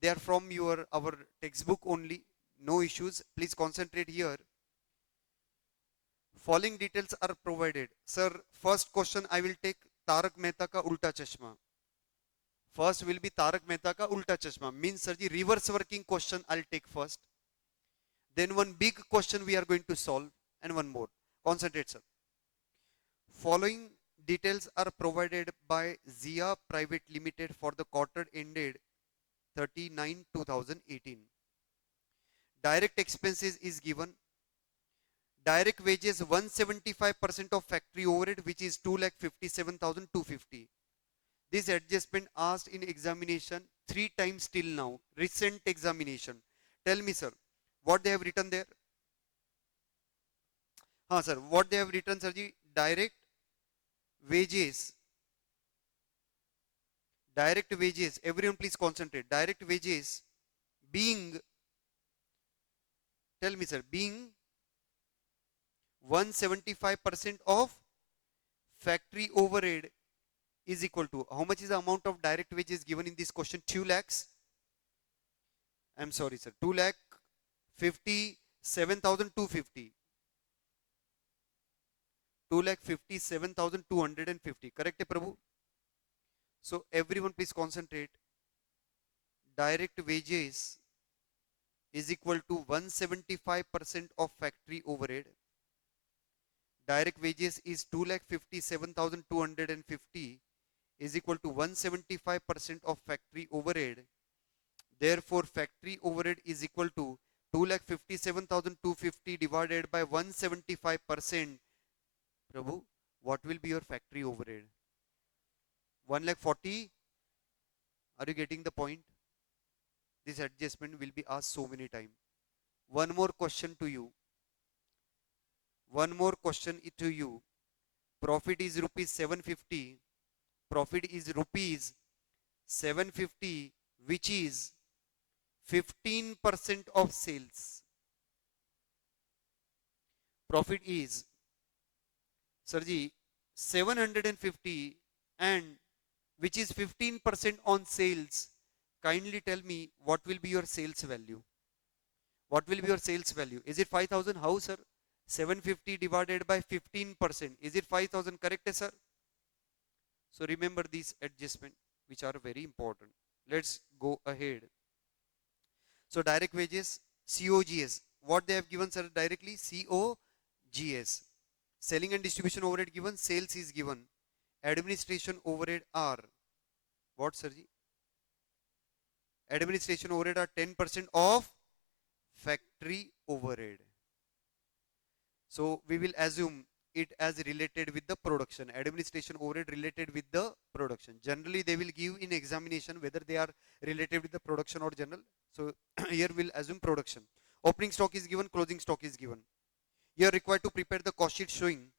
They are from our textbook only. No issues. Please concentrate here. Following details are provided. Sir, first question I will take Tarak Mehta ka Ulta Chashma. First will be Tarak Mehta ka Ulta Chashma. Means, sir, the reverse working question I'll take first. Then one big question we are going to solve and one more. Concentrate, sir. Following details are provided by Zia Private Limited for the quarter ended 30/9/2018. Direct expenses is given. Direct wages 175% of factory overhead, which is 2,57,250. This adjustment asked in examination 3 times till now. Recent examination. Tell me, sir, what they have written there? Sir, what they have written, sir? Direct wages. Direct wages. Everyone, please concentrate. Direct wages being, tell me, sir, being 175% of factory overhead is equal to, how much is the amount of direct wages given in this question? 2 lakhs. I'm sorry, sir. 2,57,250. 2,57,250. Correct, Prabhu? So everyone, please concentrate. Direct wages is equal to 175% of factory overhead. Direct wages is 2,57,250 is equal to 175% of factory overhead. Therefore, factory overhead is equal to 2,57,250 divided by 175%. Prabhu, what will be your factory overhead? 1,40,000. Are you getting the point? This adjustment will be asked so many times. One more question to you. One more question to you. Profit is rupees 750. Profit is rupees 750, which is 15% of sales. Profit is, Sarji, 750 and which is 15% on sales. Kindly tell me what will be your sales value. What will be your sales value? Is it 5,000? How, sir? 750 divided by 15%. Is it 5,000? Correct, sir? So remember these adjustments which are very important. Let's go ahead. So direct wages, COGS. What they have given, sir, directly? COGS. Selling and distribution overhead given, sales is given. Administration overhead are, what, sir? Administration overhead are 10% of factory overhead. So we will assume it as related with the production. Administration overhead related with the production. Generally they will give in examination whether they are related with the production or general. So here we'll assume production. Opening stock is given, closing stock is given. You are required to prepare the cost sheet showing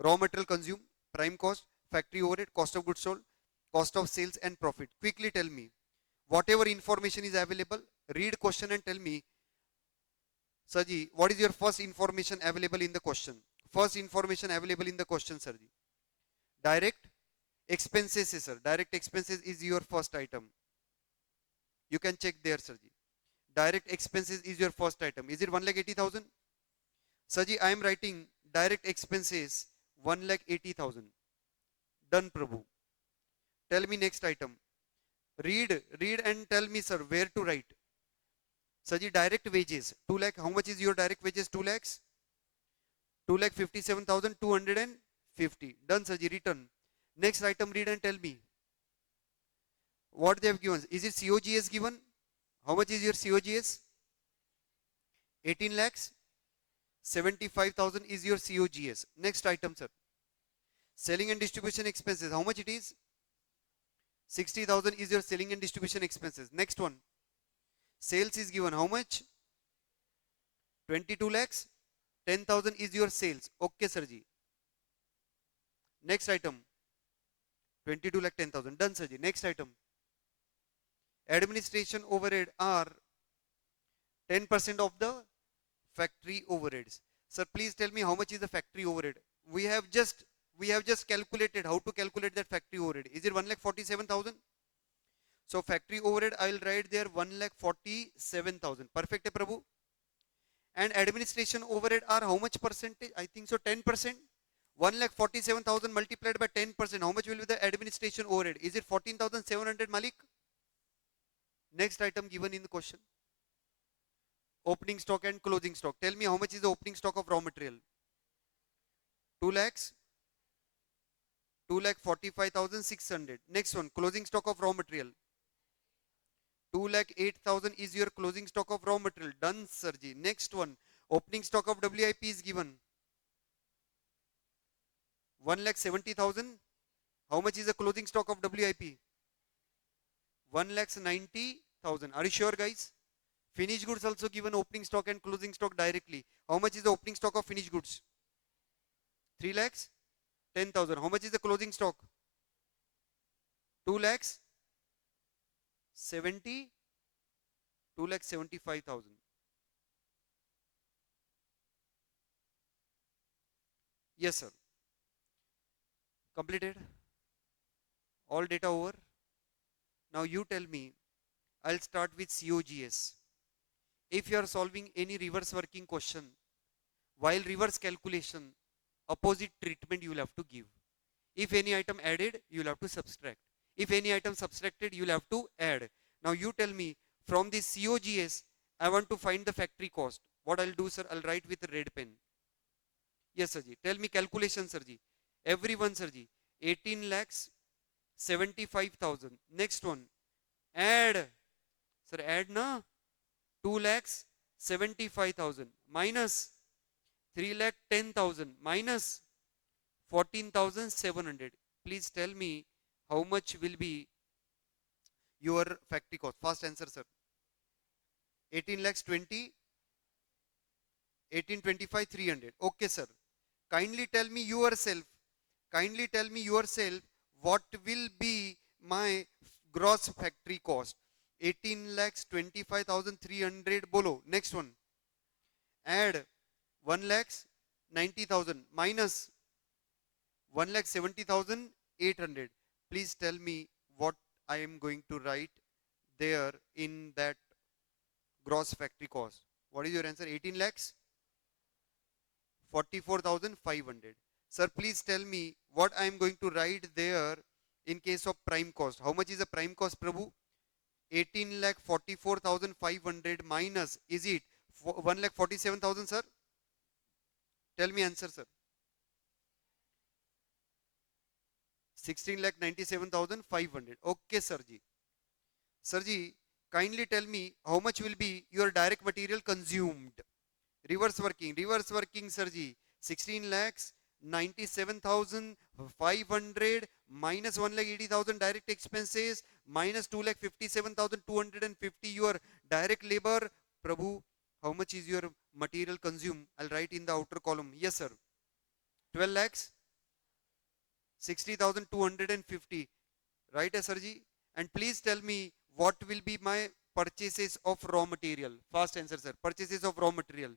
raw material consumed, prime cost, factory overhead, cost of goods sold, cost of sales and profit. Quickly tell me, whatever information is available, read question and tell me, Saji, what is your first information available in the question? First information available in the question, Sarji. Direct expenses, sir. Direct expenses is your first item. You can check there, Sarji. Direct expenses is your first item. Is it 1,80,000? Saji, I am writing direct expenses 1,80,000. Done, Prabhu. Tell me next item. Read and tell me, sir, where to write. Saji, direct wages 2 lakh. How much is your direct wages? 2 lakhs. 2,57,250. Done, Saji. Written. Next item, read and tell me what they have given. Is it COGS given? How much is your COGS? 18 lakhs. 75,000 is your COGS. Next item, sir. Selling and distribution expenses. How much it is? 60,000 is your selling and distribution expenses. Next one. Sales is given. How much? 22 lakhs. 10,000 is your sales. Okay, Sarji. Next item. 22 lakh 10,000. Done, Sarji. Next item. Administration overhead are 10% of the factory overheads. Sir, please tell me how much is the factory overhead? We have just calculated how to calculate that factory overhead. Is it 1,47,000? So factory overhead I will write there 1,47,000. Perfect, Prabhu. And administration overhead are how much percentage? I think so 10%. 1,47,000 multiplied by 10%. How much will be the administration overhead? Is it 14,700, Malik? Next item given in the question. Opening stock and closing stock. Tell me how much is the opening stock of raw material? 2 lakhs. 2,45,600. Next one, closing stock of raw material. 2,08,000 is your closing stock of raw material. Done, Sirji. Next one, opening stock of WIP is given. 1,70,000. How much is the closing stock of WIP? 1,90,000. Are you sure, guys? Finished goods also given opening stock and closing stock directly. How much is the opening stock of finished goods? 3 lakhs. 10,000. How much is the closing stock? 2 lakhs. 2,75,000. Yes, sir. Completed. All data over. Now you tell me. I'll start with COGS. If you are solving any reverse working question, while reverse calculation, opposite treatment you will have to give. If any item added, you will have to subtract. If any item subtracted, you will have to add. Now you tell me, from this COGS, I want to find the factory cost. What I'll do, sir, I'll write with a red pen. Yes, sir ji. Tell me calculation, sir ji. Everyone, sir ji. 18 lakhs 75,000. Next one. Add. Sir, add na. 2 lakhs 75,000 minus 3 lakh 10,000 minus 14,700. Please tell me how much will be your factory cost. Fast answer, sir. 18 lakhs 20, 1825 300. Okay, sir. Kindly tell me yourself. Kindly tell me yourself what will be my gross factory cost. 18 lakhs 25,300 bolo. Next one. Add 1 lakhs 90,000 minus 1 lakh 70,800. Please tell me what I am going to write there in that gross factory cost. What is your answer? 18 lakhs 44,500. Sir, please tell me what I am going to write there in case of prime cost. How much is the prime cost, Prabhu? 18 lakh 44,500 minus, is it 1 lakh 47,000, sir? Tell me answer, sir. 16 lakh 97,500. Okay, sir ji. Sir ji, kindly tell me how much will be your direct material consumed. Reverse working, sir ji. 16 lakhs 97,500 minus 1 lakh 80,000 direct expenses minus 2 lakh 57,250 your direct labor. Prabhu, how much is your material consumed? I'll write in the outer column. Yes, sir. 12 lakhs 60,250. Right, sir ji? And please tell me what will be my purchases of raw material. Fast answer, sir. Purchases of raw material.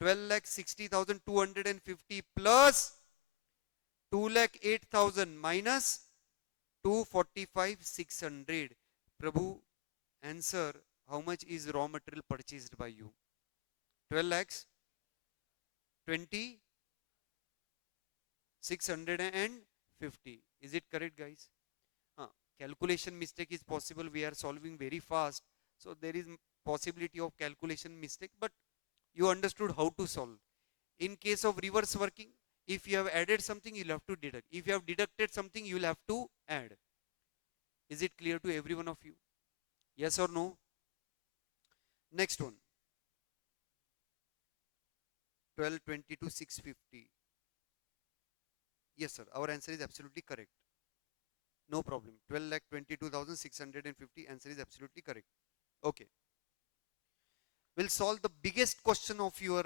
12 lakh 60,250 plus 2 lakh 8,000 minus 245,600. Prabhu, answer, how much is raw material purchased by you? 12 lakhs 20,650. Is it correct, guys? Calculation mistake is possible. We are solving very fast, so there is possibility of calculation mistake, but you understood how to solve. In case of reverse working, if you have added something, you'll have to deduct. If you have deducted something, you'll have to add. Is it clear to every one of you? Yes or no? Next one. 1222 650. Yes, sir. Our answer is absolutely correct. No problem. 12,22,650. Answer is absolutely correct. Okay. We'll solve the biggest question of your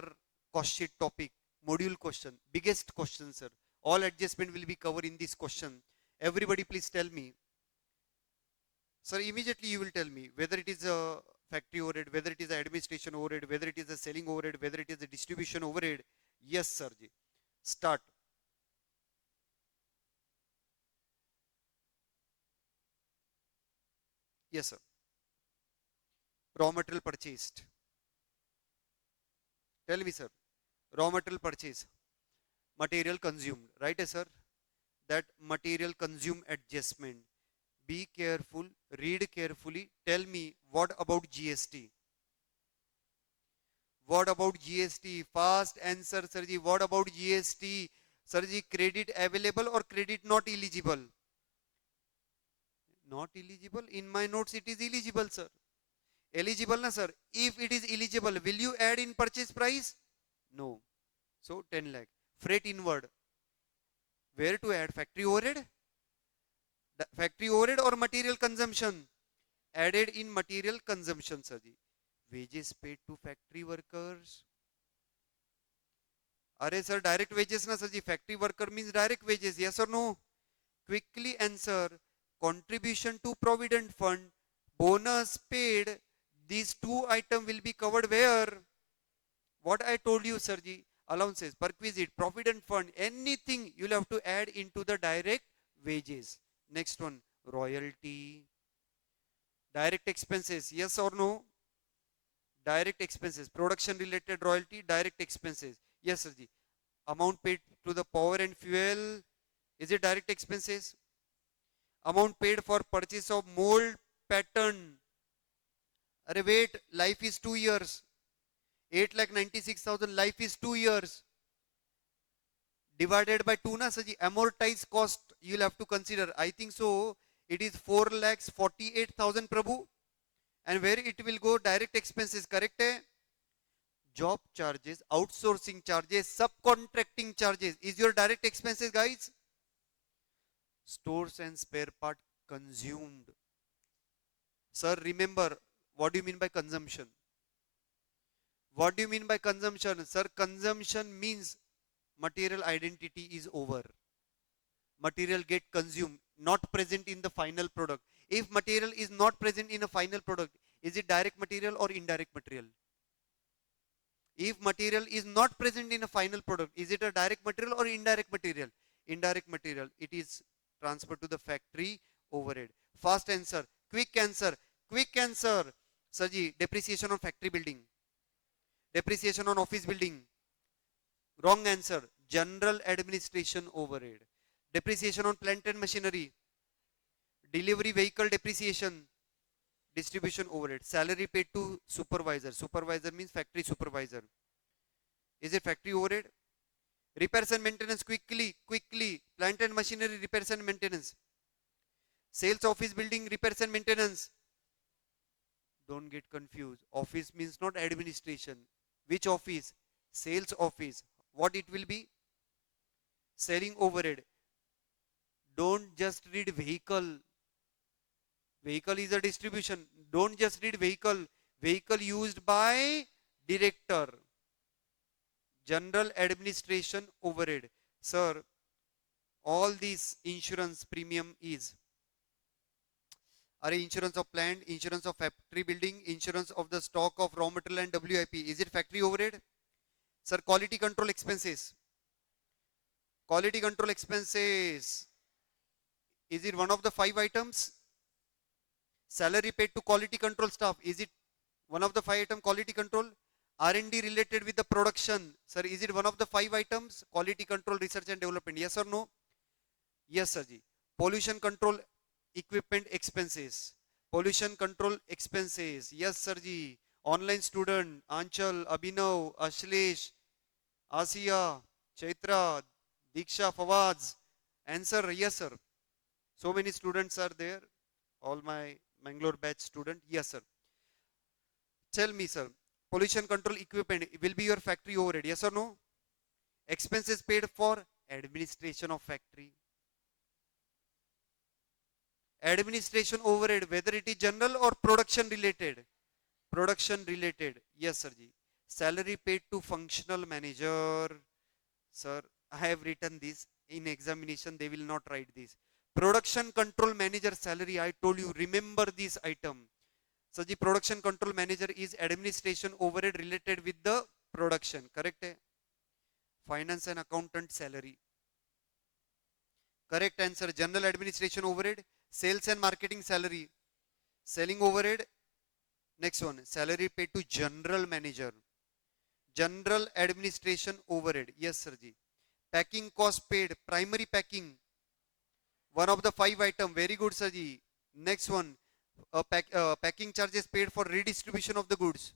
cost sheet topic, module question. Biggest question, sir. All adjustment will be covered in this question. Everybody please tell me. Sir, immediately you will tell me whether it is factory overhead, whether it is the administration overhead, whether it is the selling overhead, whether it is the distribution overhead. Yes, sir ji. Start. Yes, sir. Raw material purchased. Tell me, sir. Raw material purchase. Material consumed. Right, sir? That material consumed adjustment. Be careful. Read carefully. Tell me, what about GST? What about GST? Fast answer, Sirji. What about GST? Sirji, credit available or credit not eligible? Not eligible. In my notes, it is eligible, sir. Eligible, na, sir? If it is eligible, will you add in purchase price? No. So 10 lakh. Freight inward. Where to add? Factory overhead? Factory overhead or material consumption? Added in material consumption, Sirji. Wages paid to factory workers. Are sir, direct wages na, Sirji? Factory worker means direct wages. Yes or no? Quickly answer. Contribution to provident fund, bonus paid, these two items will be covered where? What I told you, Sirji, allowances, perquisite, provident fund, anything you'll have to add into the direct wages. Next one, royalty, direct expenses, yes or no? Direct expenses, production related royalty, direct expenses, yes, Sirji. Amount paid to the power and fuel, is it direct expenses? Amount paid for purchase of mold pattern. Arre wait, life is 2 years. 8,96,000, life is 2 years. Divided by 2 na, Saji, amortized cost you'll have to consider. I think so. It is 4,48,000 Prabhu. And where it will go? Direct expenses, correct? Hai? Job charges, outsourcing charges, subcontracting charges. Is your direct expenses, guys? Stores and spare part consumed. Sir, remember, what do you mean by consumption? What do you mean by consumption? Sir, consumption means material identity is over. Material get consumed, not present in the final product. If material is not present in a final product, is it direct material or indirect material? If material is not present in a final product, is it a direct material or indirect material? Indirect material. It is transferred to the factory overhead. Fast answer. Quick answer. Quick answer. Saji, depreciation on factory building. Depreciation on office building. Wrong answer. General administration overhead. Depreciation on plant and machinery. Delivery vehicle depreciation. Distribution overhead. Salary paid to supervisor. Supervisor means factory supervisor. Is it factory overhead? Repairs and maintenance, quickly. Plant and machinery repairs and maintenance. Sales office building repairs and maintenance. Don't get confused. Office means not administration. Which office? Sales office. What it will be? Selling overhead. Don't just read vehicle. Vehicle is a distribution. Don't just read vehicle. Vehicle used by director. General administration overhead. Sir, all this insurance premium is insurance of plant, insurance of factory building, insurance of the stock of raw material and WIP. Is it factory overhead? Sir, quality control expenses. Quality control expenses. Is it one of the 5 items? Salary paid to quality control staff. Is it one of the 5 item quality control? R&D related with the production. Sir, is it one of the 5 items? Quality control, research and development. Yes or no? Yes, sir ji. Pollution control equipment expenses. Pollution control expenses. Yes, sir ji. Online student, Anchal, Abhinav, Ashlesh, Asiya, Chaitra, Diksha, Fawaz. Answer, yes, sir. So many students are there. All my Mangalore batch student. Yes, sir. Tell me, sir. Pollution control equipment will be your factory overhead. Yes or no? Expenses paid for administration of factory. Administration overhead, whether it is general or production related. Production related. Yes, sir ji. Salary paid to functional manager. Sir, I have written this. In examination, they will not write this. Production control manager salary, I told you, remember this item. So the production control manager is administration overhead related with the production. Correct hai? Finance and accountant salary. Correct answer. General administration overhead, sales and marketing salary, selling overhead. Next one, salary paid to general manager. General administration overhead. Yes, sir ji. Packing cost paid, primary packing. One of the 5 item. Very good, sir ji. Next one, packing charges paid for redistribution of the goods.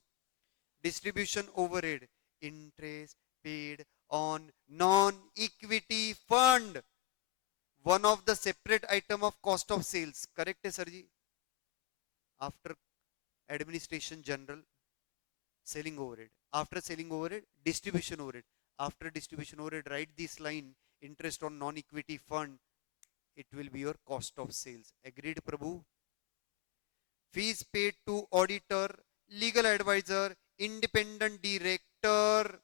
Distribution overhead. Interest paid on non-equity fund. One of the separate item of cost of sales. Correct hai, sir ji? After administration general, selling overhead. After selling overhead, distribution overhead. After distribution overhead, write this line, interest on non-equity fund. It will be your cost of sales. Agreed, Prabhu? Fees paid to auditor, legal advisor, independent director.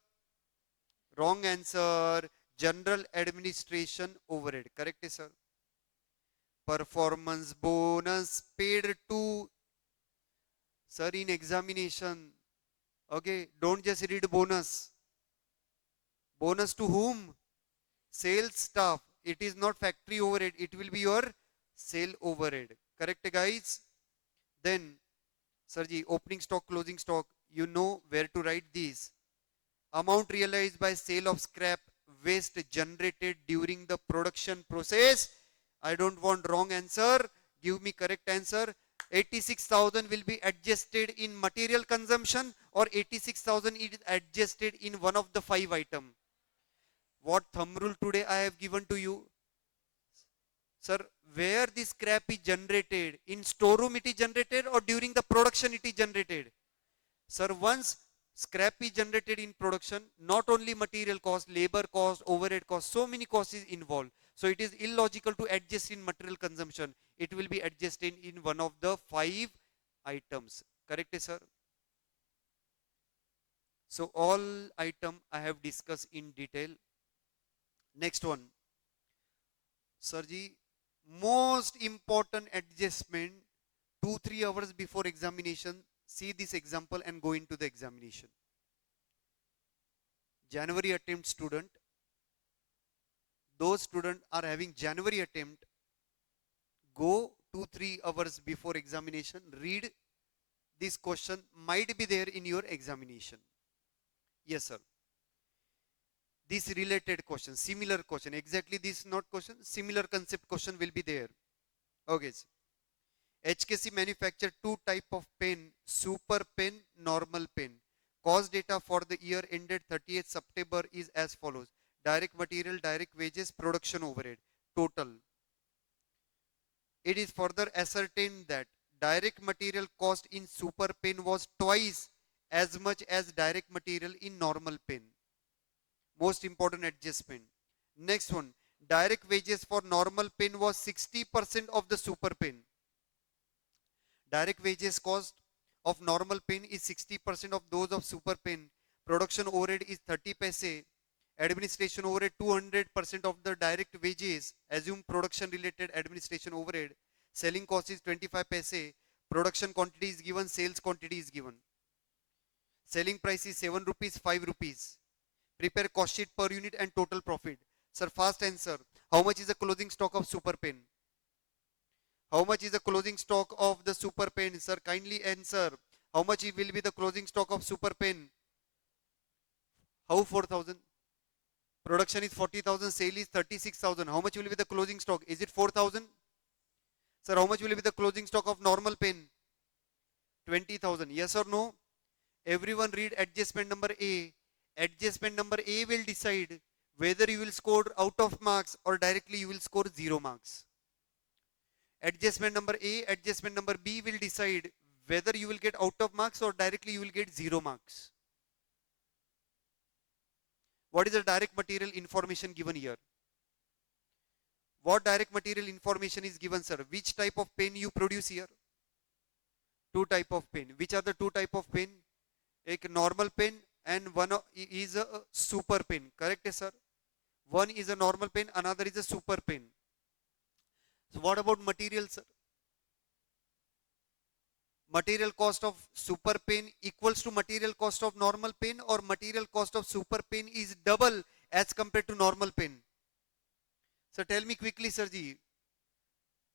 Wrong answer. General administration overhead. Correct, sir? Performance bonus paid to, sir, in examination. Okay, don't just read bonus. Bonus to whom? Sales staff. It is not factory overhead. It will be your sale overhead. Correct, guys? Then, Sarji, opening stock, closing stock. You know where to write these. Amount realized by sale of scrap waste generated during the production process. I don't want wrong answer. Give me correct answer. 86,000 will be adjusted in material consumption, or 86,000 is adjusted in one of the 5 item. What thumb rule today I have given to you? Sir, where this scrap is generated? In storeroom it is generated, or during the production it is generated? Sir, once scrap is generated in production, not only material cost, labor cost, overhead cost, so many costs is involved. So it is illogical to adjust in material consumption. It will be adjusted in one of the 5 items. Correct, sir? So all item I have discussed in detail. Next one. Sirji, most important adjustment 2-3 hours before examination. See this example and go into the examination. January attempt student. Those students are having January attempt. Go 2-3 hours before examination. Read this question, might be there in your examination. Yes, sir. This related question, similar question, exactly this not question, similar concept question will be there. Okay. HKC manufacture 2 type of pen, super pen, normal pen. Cost data for the year ended 30th September is as follows. Direct material, direct wages, production overhead, total. It is further ascertained that direct material cost in super pen was twice as much as direct material in normal pen. Most important adjustment. Next one, direct wages for normal pen was 60% of the super pen. Direct wages cost of normal pen is 60% of those of super pen. Production overhead is 30 paise. Administration overhead 200% of the direct wages. Assume production related administration overhead. Selling cost is 25 paise. Production quantity is given, sales quantity is given. Selling price is 7 rupees, 5 rupees. Prepare cost sheet per unit and total profit. Sir, fast answer. How much is the closing stock of super pen? How much is the closing stock of the super pen? Sir, kindly answer. How much will be the closing stock of super pen? How 4,000? Production is 40,000, sale is 36,000. How much will be the closing stock? Is it 4,000? Sir, how much will be the closing stock of normal pen? 20,000. Yes or no? Everyone read adjustment number A. Adjustment number A will decide whether you will score out of marks or directly you will score 0 marks. Adjustment number A, adjustment number B will decide whether you will get out of marks or directly you will get 0 marks. What is the direct material information given here? What direct material information is given, sir? Which type of pen you produce here? 2 type of pen. Which are the 2 type of pen? A normal pen and one is a super pen. Correct, sir? One is a normal pen, another is a super pen. So what about material, sir? material cost of super pen equals to material cost of normal pen, or material cost of super pen is double as compared to normal pen? So tell me quickly, Sirji.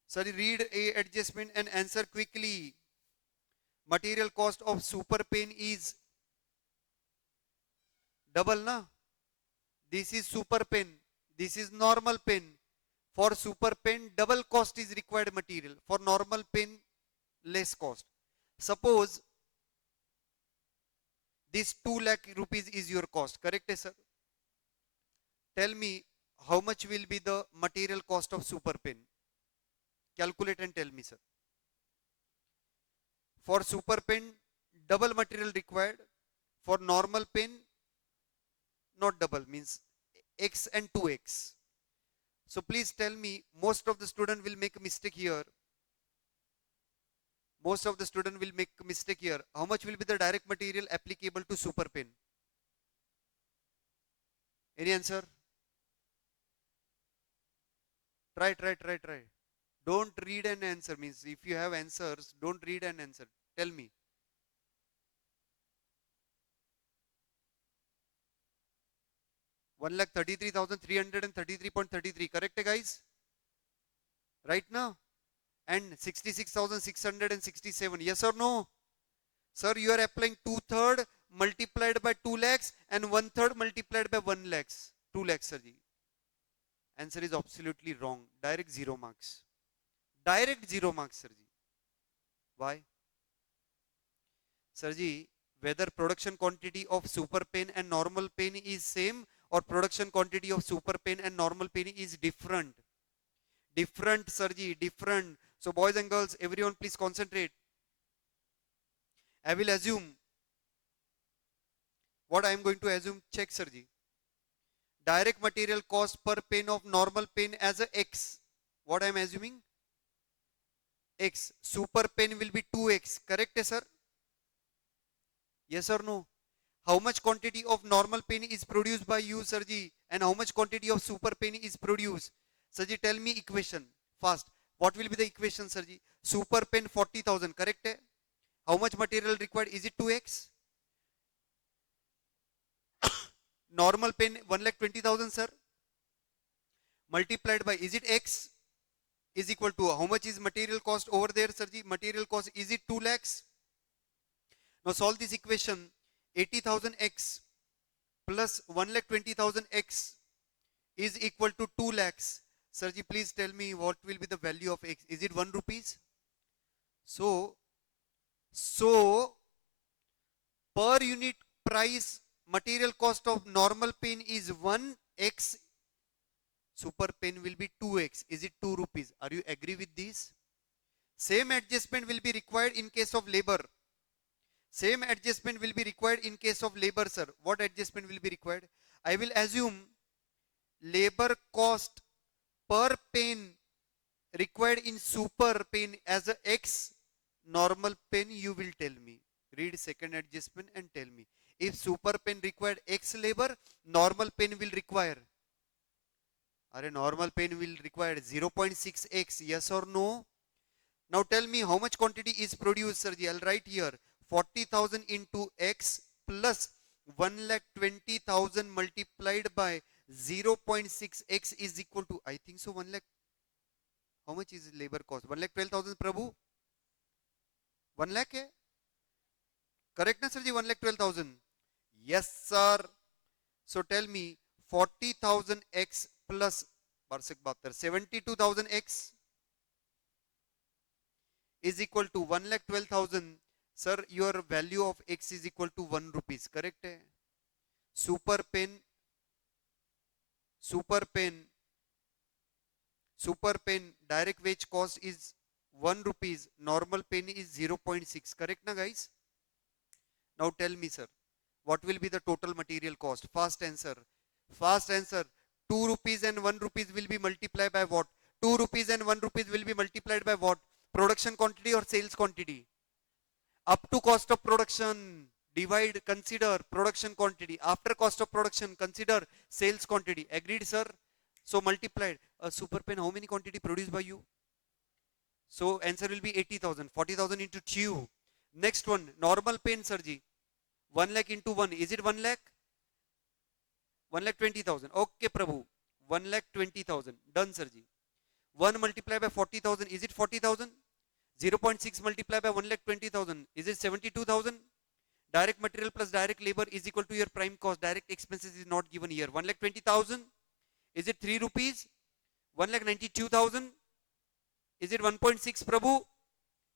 Sorry, read a adjustment and answer quickly. Material cost of super pen is double, na? This is super pen. This is normal pen. For super pen, double cost is required material. For normal pen, less cost. Suppose this 2 lakh rupees is your cost. Correct, sir? Tell me how much will be the material cost of super pen. Calculate and tell me, sir. For super pen, double material required. For normal pen, not double, means x and 2x. So please tell me, most of the student will make a mistake here. Most of the student will make a mistake here. How much will be the direct material applicable to super pen? Any answer? Try. Don't read an answer, means if you have answers, don't read an answer. Tell me. One lakh 33,333.33. Correct, guys? Right now? And 66,667. Yes or no? Sir, you are applying 2/3 multiplied by 2 lakhs and 1/3 multiplied by 1 lakhs. 2 lakhs, sir. Answer is absolutely wrong. Direct 0 marks. Direct 0 marks, sir. Why? Sir, whether production quantity of super pen and normal pen is same, or production quantity of super pen and normal pen is different. Different, sir, different. So boys and girls, everyone please concentrate. I will assume. What I am going to assume, check, sir. Direct material cost per pen of normal pen as a x. What I am assuming? X. Super pen will be 2x. Correct, sir? Yes or no? How much quantity of normal pen is produced by you, Sirji, and how much quantity of super pen is produced? Sirji, tell me equation fast. What will be the equation, Sirji? Super pen 40,000, correct? How much material required? Is it 2x? Normal pen 1,20,000, sir. Multiplied by, is it x? Is equal to, how much is material cost over there, Sirji? Material cost, is it 2 lakhs? Now solve this equation. 80,000x plus 1,20,000x is equal to 2 lakhs. Sirji, please tell me what will be the value of x. Is it 1 rupees? So per unit price, material cost of normal pen is 1x. Super pen will be 2x. Is it 2 rupees? Are you agree with this? Same adjustment will be required in case of labor. Same adjustment will be required in case of labor, sir. What adjustment will be required? I will assume labor cost per pen required in super pen as a x. Normal pen, you will tell me. Read second adjustment and tell me. If super pen required x labor, normal pen will require. Normal pen will require 0.6x. Yes or no? Now tell me how much quantity is produced, sir. I'll write here. 40,000 into x plus 1,20,000 multiplied by 0.6x is equal to, I think so, 1 lakh. How much is labor cost? 1,12,000, Prabhu? 1 lakh? Correct, na, sir? 1,12,000. Yes, sir. So tell me 40,000x plus 72,000x is equal to 1,12,000. Sir, your value of x is equal to 1 rupees. Correct? Super pen direct wage cost is 1 rupees. Normal pen is 0.6. Correct, na, guys? Now tell me, sir, what will be the total material cost? Fast answer. 2 rupees and 1 rupees will be multiplied by what? 2 rupees and 1 rupees will be multiplied by what? Production quantity or sales quantity? Up to cost of production, divide, consider production quantity. After cost of production, consider sales quantity. Agreed, sir? So multiplied. Super pen, how many quantity produced by you? So answer will be 80,000. 40,000 into 2. Next one, normal pen, sir ji. 1 lakh into 1, is it 1 lakh? 1 lakh 20,000. Okay, Prabhu. 1 lakh 20,000. Done, sir ji. 1 multiplied by 40,000, is it 40,000? 0.6 multiplied by 1 lakh 20,000, is it 72,000? Direct material plus direct labor is equal to your prime cost. Direct expenses is not given here. 1 lakh 20,000, is it 3 rupees? 1 lakh 92,000, is it 1.6, Prabhu?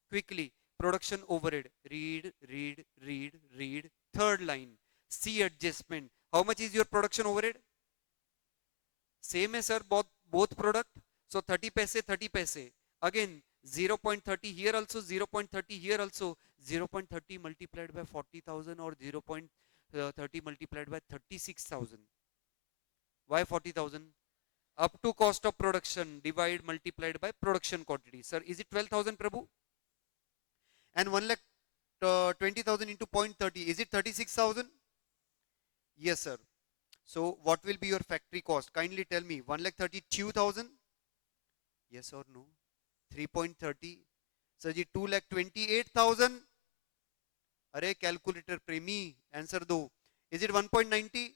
Quickly, production overhead. Read, read, read, read. Third line, C adjustment. How much is your production overhead? Same as sir, both product. So 30 paise, 30 paise. Again, 0.30 here also, 0.30 here also. 0.30 multiplied by 40,000 or 0.30 multiplied by 36,000. Why 40,000? Up to cost of production, divide multiplied by production quantity. Sir, is it 12,000, Prabhu? And 1 lakh 20,000 into 0.30, is it 36,000? Yes, sir. So what will be your factory cost? Kindly tell me. 1 lakh 32,000? Yes or no? 3.30. Sir ji, 2 lakh 28,000? Arey calculator premi, answer do. Is it 1.90?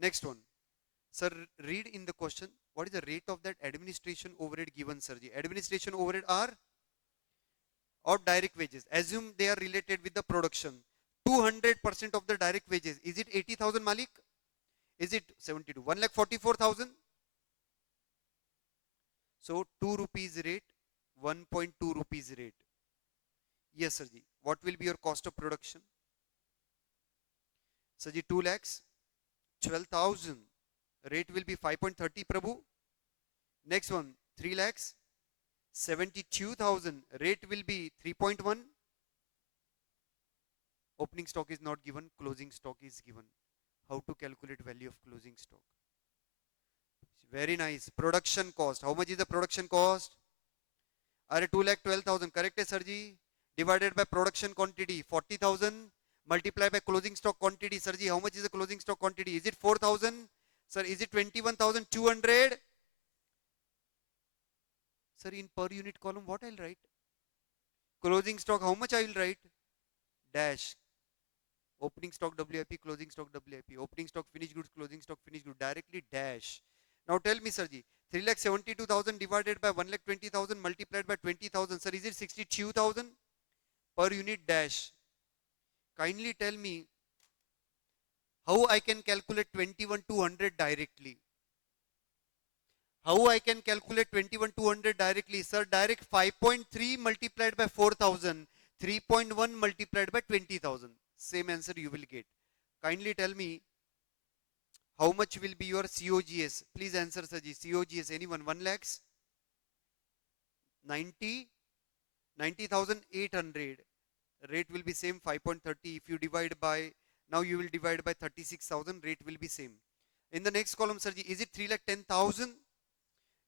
Next one. Sir, read in the question. What is the rate of that administration overhead given, sir ji? Administration overhead are or direct wages. Assume they are related with the production. 200% of the direct wages. Is it 80,000, Malik? Is it 72? 1 lakh 44,000? So 2 rupees rate, 1.2 rupees rate. Yes, sir ji. What will be your cost of production? Sir ji, 2 lakhs 12,000. Rate will be 5.30, Prabhu. Next one, 3 lakhs 72,000. Rate will be 3.1. Opening stock is not given, closing stock is given. How to calculate value of closing stock? Very nice. Production cost. How much is the production cost? Are 2 lakh 12,000. Correct hai, sir ji? Divided by production quantity 40,000. Multiplied by closing stock quantity. Sir ji, how much is the closing stock quantity? Is it 4,000? Sir, is it 21,200? Sir, in per unit column, what I'll write? Closing stock, how much I will write? Dash. Opening stock WIP, closing stock WIP. Opening stock finished goods, closing stock finished goods. Directly dash. Now tell me, sir ji, 3,72,000 divided by 1,20,000 multiplied by 20,000. Sir, is it 62,000? Per unit dash. Kindly tell me how I can calculate 21,200 directly. How I can calculate 21,200 directly? Sir, direct 5.3 multiplied by 4,000. 3.1 multiplied by 20,000. Same answer you will get. Kindly tell me how much will be your COGS? Please answer, Saji. COGS, anyone? 1 lakhs? 90,800. Rate will be same, 5.30. If you divide by, now you will divide by 36,000, rate will be same. In the next column, Saji, is it 3,10,000?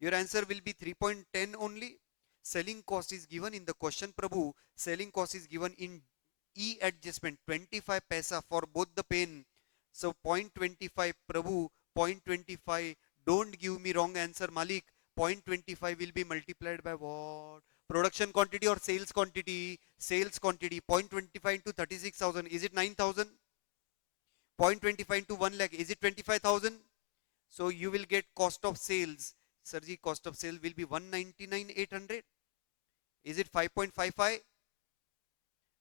Your answer will be 3.10 only. Selling cost is given in the question, Prabhu. Selling cost is given in E adjustment, 25 paisa for both the pen. So 0.25, Prabhu, 0.25. Don't give me wrong answer, Malik. 0.25 will be multiplied by what? Production quantity or sales quantity? Sales quantity. 0.25 into 36,000. Is it 9,000? 0.25 into 1 lakh. Is it 25,000? So you will get cost of sales. Sirji, cost of sale will be 199,800. Is it 5.55?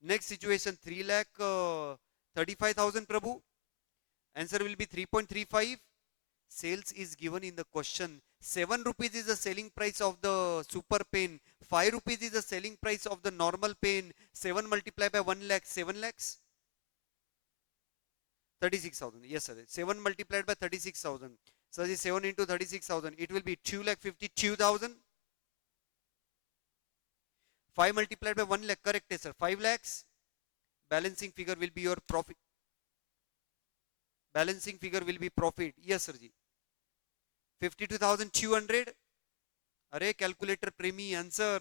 Next situation, 3 lakh 35,000, Prabhu. Answer will be 3.35. Sales is given in the question. 7 rupees is the selling price of the super pen. 5 rupees is the selling price of the normal pen. 7 multiplied by 1 lakh, 7 lakhs. 36,000. Yes, sir. 7 multiplied by 36,000. So 7 into 36,000. It will be 2,52,000. 5 multiplied by 1 lakh. Correct, sir. 5 lakhs. Balancing figure will be your profit. Balancing figure will be profit. Yes, sir. 52,200. Array calculator premi answer.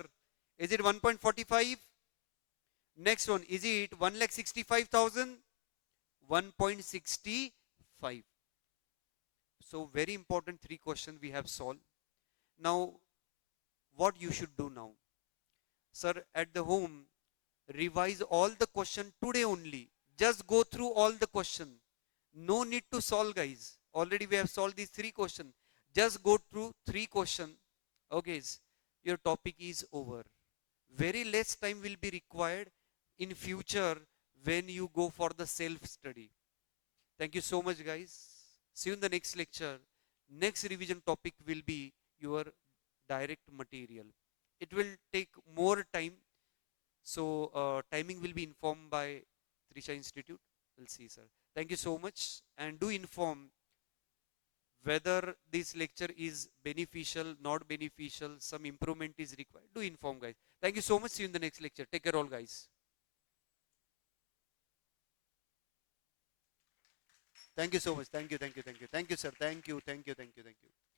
Is it 1.45? Next one. Is it 1,65,000? 1.65. So very important 3 questions we have solved. Now, what you should do now? Sir, at the home, Revise all the question today only. Just go through all the question. No need to solve, guys. Already we have solved these three questions. Just go through three questions. Okay, your topic is over. Very less time will be required in future when you go for the self study. Thank you so much, guys. See you in the next lecture. Next revision topic will be your direct material. It will take more time, so timing will be informed by Trisha Institute. We'll see, sir. Thank you so much, and do inform whether this lecture is beneficial, not beneficial, some improvement is required. Do inform, guys. Thank you so much. See you in the next lecture. Take care, all, guys. Thank you so much. Thank you, thank you, thank you. Thank you, sir. Thank you, thank you, thank you, thank you.